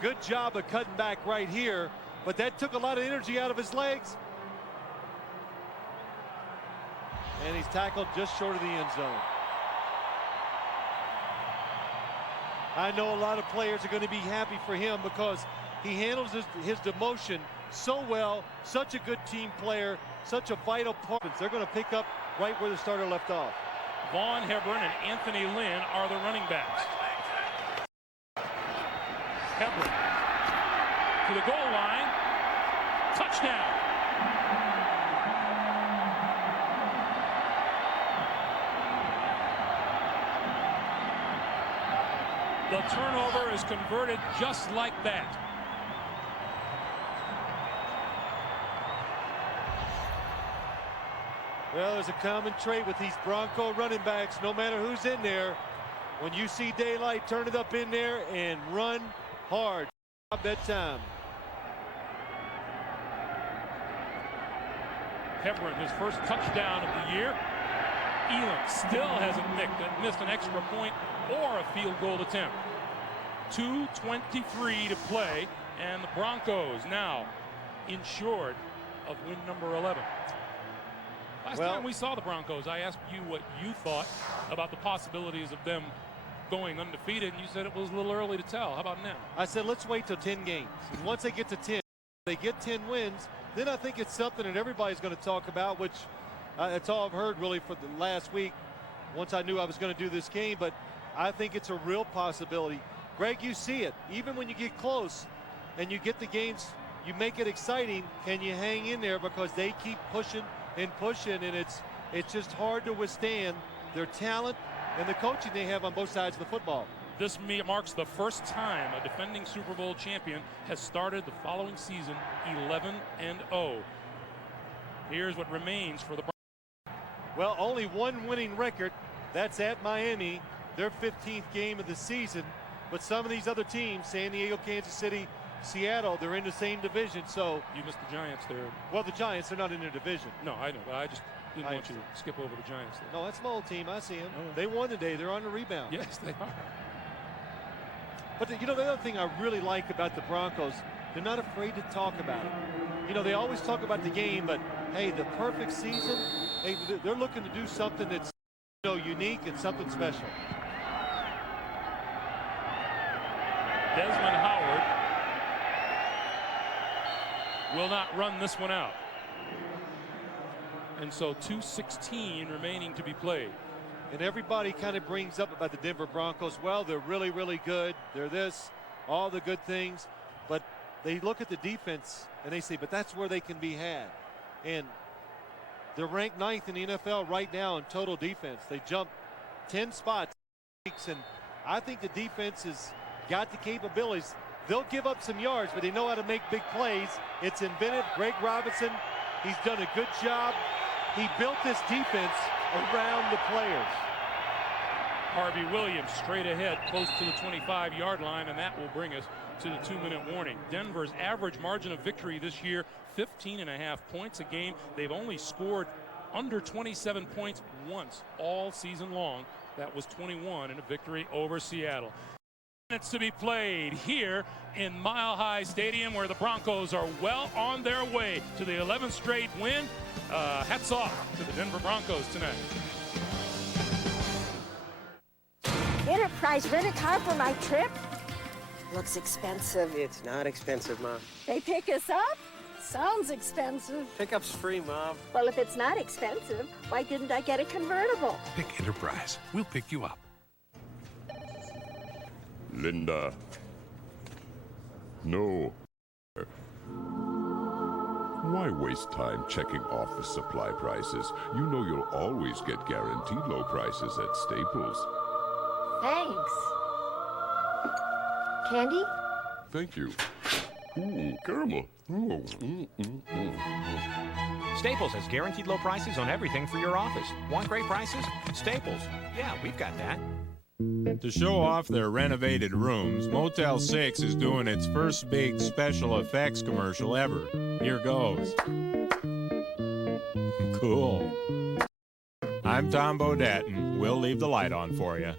Good job of cutting back right here, but that took a lot of energy out of his legs. And he's tackled just short of the end zone. I know a lot of players are going to be happy for him because he handles his demotion so well, such a good team player, such a vital part. They're going to pick up right where the starter left off. Vaughn Hebron and Anthony Lynn are the running backs. Hebron to the goal line. Touchdown. The turnover is converted just like that. Well, there's a common trait with these Bronco running backs. No matter who's in there, when you see daylight, turn it up in there and run hard. That time. Hebron, his first touchdown of the year. Elam still hasn't missed an extra point or a field goal attempt. 2:23 to play, and the Broncos now insured of win number 11. Last time we saw the Broncos, I asked you what you thought about the possibilities of them going undefeated, and you said it was a little early to tell. How about now? I said let's wait till 10 games. And once they get to 10, they get 10 wins, then I think it's something that everybody's going to talk about, which that's all I've heard really for the last week once I knew I was going to do this game. But I think it's a real possibility. Greg, you see it. Even when you get close and you get the games, you make it exciting. Can you hang in there? Because they keep pushing and pushing, and it's just hard to withstand their talent and the coaching they have on both sides of the football. This marks the first time a defending Super Bowl champion has started the following season 11-0. Here's what remains for the Broncos. Well, only one winning record. That's at Miami, their 15th game of the season. But some of these other teams, San Diego, Kansas City, Seattle, they're in the same division. So you missed the Giants there. Well, the Giants, they're not in their division. No, I know, but I just didn't want you to skip over the Giants there. No, that's my old team. I see them. Oh. They won today. They're on the rebound. Yes, they are. But the other thing I really like about the Broncos, they're not afraid to talk about it. They always talk about the game, but hey, the perfect season, hey, they're looking to do something that's unique and something special. Desmond Howard will not run this one out. And so 2:16 remaining to be played. And everybody kind of brings up about the Denver Broncos. Well, they're really, really good. They're this, all the good things. But they look at the defense and they say, but that's where they can be had. And they're ranked 9th in the NFL right now in total defense. They jumped 10 spots. And I think the defense has got the capabilities. They'll give up some yards, but they know how to make big plays. It's inventive. Greg Robinson, he's done a good job. He built this defense around the players. Harvey Williams straight ahead, close to the 25-yard line, and that will bring us to the 2-minute warning. Denver's average margin of victory this year, 15.5 points a game. They've only scored under 27 points once all season long. That was 21 in a victory over Seattle. Minutes to be played here in Mile High Stadium, where the Broncos are well on their way to the 11th straight win. Hats off to the Denver Broncos tonight. Enterprise rent a car for my trip? Looks expensive. It's not expensive, Mom. They pick us up? Sounds expensive. Pickup's free, Mom. Well, if it's not expensive, why didn't I get a convertible? Pick Enterprise. We'll pick you up. Linda. No. Why waste time checking office supply prices? You know you'll always get guaranteed low prices at Staples. Thanks. Candy? Thank you. Ooh, caramel. Ooh, Staples has guaranteed low prices on everything for your office. Want great prices? Staples. Yeah, we've got that. To show off their renovated rooms, Motel 6 is doing its first big special effects commercial ever. Here goes. Cool. I'm Tom Bodette, and we'll leave the light on for you.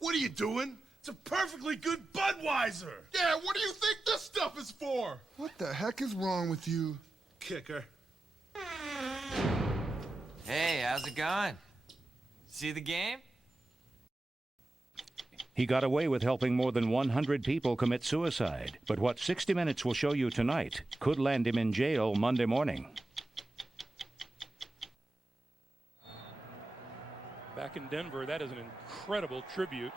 What are you doing? It's a perfectly good Budweiser. Yeah, what do you think this stuff is for? What the heck is wrong with you? Kicker. Hey, how's it going? See the game? He got away with helping more than 100 people commit suicide. But what 60 Minutes will show you tonight could land him in jail Monday morning. Back in Denver, that is an incredible tribute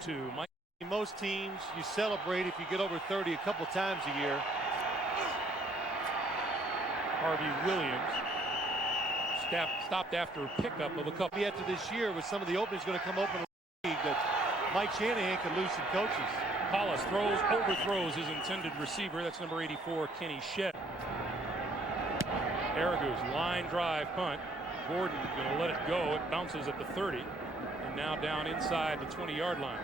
to Mike. Most teams, you celebrate if you get over 30 a couple times a year. Harvey Williams stopped after a pickup of a couple. After this year, with some of the openings going to come open in the league, that Mike Shanahan could lose some coaches. Hollis overthrows his intended receiver. That's number 84, Kenny Shedd. Aragus line drive punt. Gordon going to let it go. It bounces at the 30, and now down inside the 20-yard line.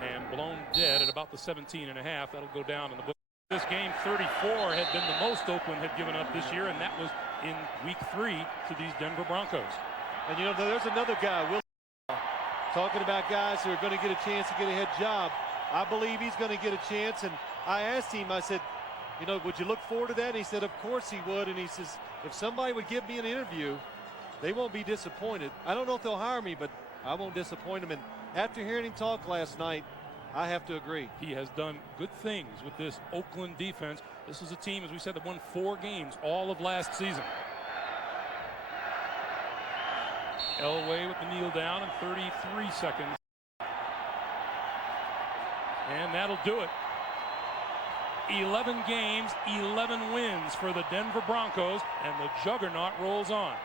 And blown dead at about the 17.5. That'll go down in the book. This game, 34 had been the most Oakland had given up this year, and that was in week 3 to these Denver Broncos. And there's another guy, Will, talking about guys who are going to get a chance to get a head job. I believe he's going to get a chance, and I asked him, I said, would you look forward to that? And he said, of course he would. And he says, if somebody would give me an interview, they won't be disappointed. I don't know if they'll hire me, but I won't disappoint them. And after hearing him talk last night, I have to agree. He has done good things with this Oakland defense. This is a team, as we said, that won 4 games all of last season. Elway with the kneel down in 33 seconds. And that'll do it. 11 games, 11 wins for the Denver Broncos, and the juggernaut rolls on.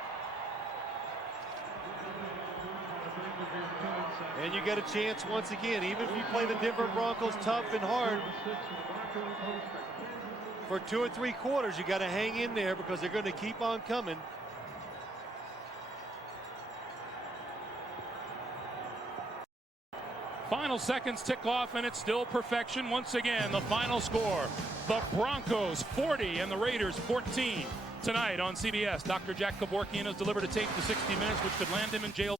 And you get a chance once again, even if you play the Denver Broncos tough and hard, for 2 or 3 quarters, you got to hang in there because they're going to keep on coming. Final seconds tick off, and it's still perfection. Once again, the final score, the Broncos 40 and the Raiders 14. Tonight on CBS, Dr. Jack Kevorkian has delivered a tape to 60 Minutes, which could land him in jail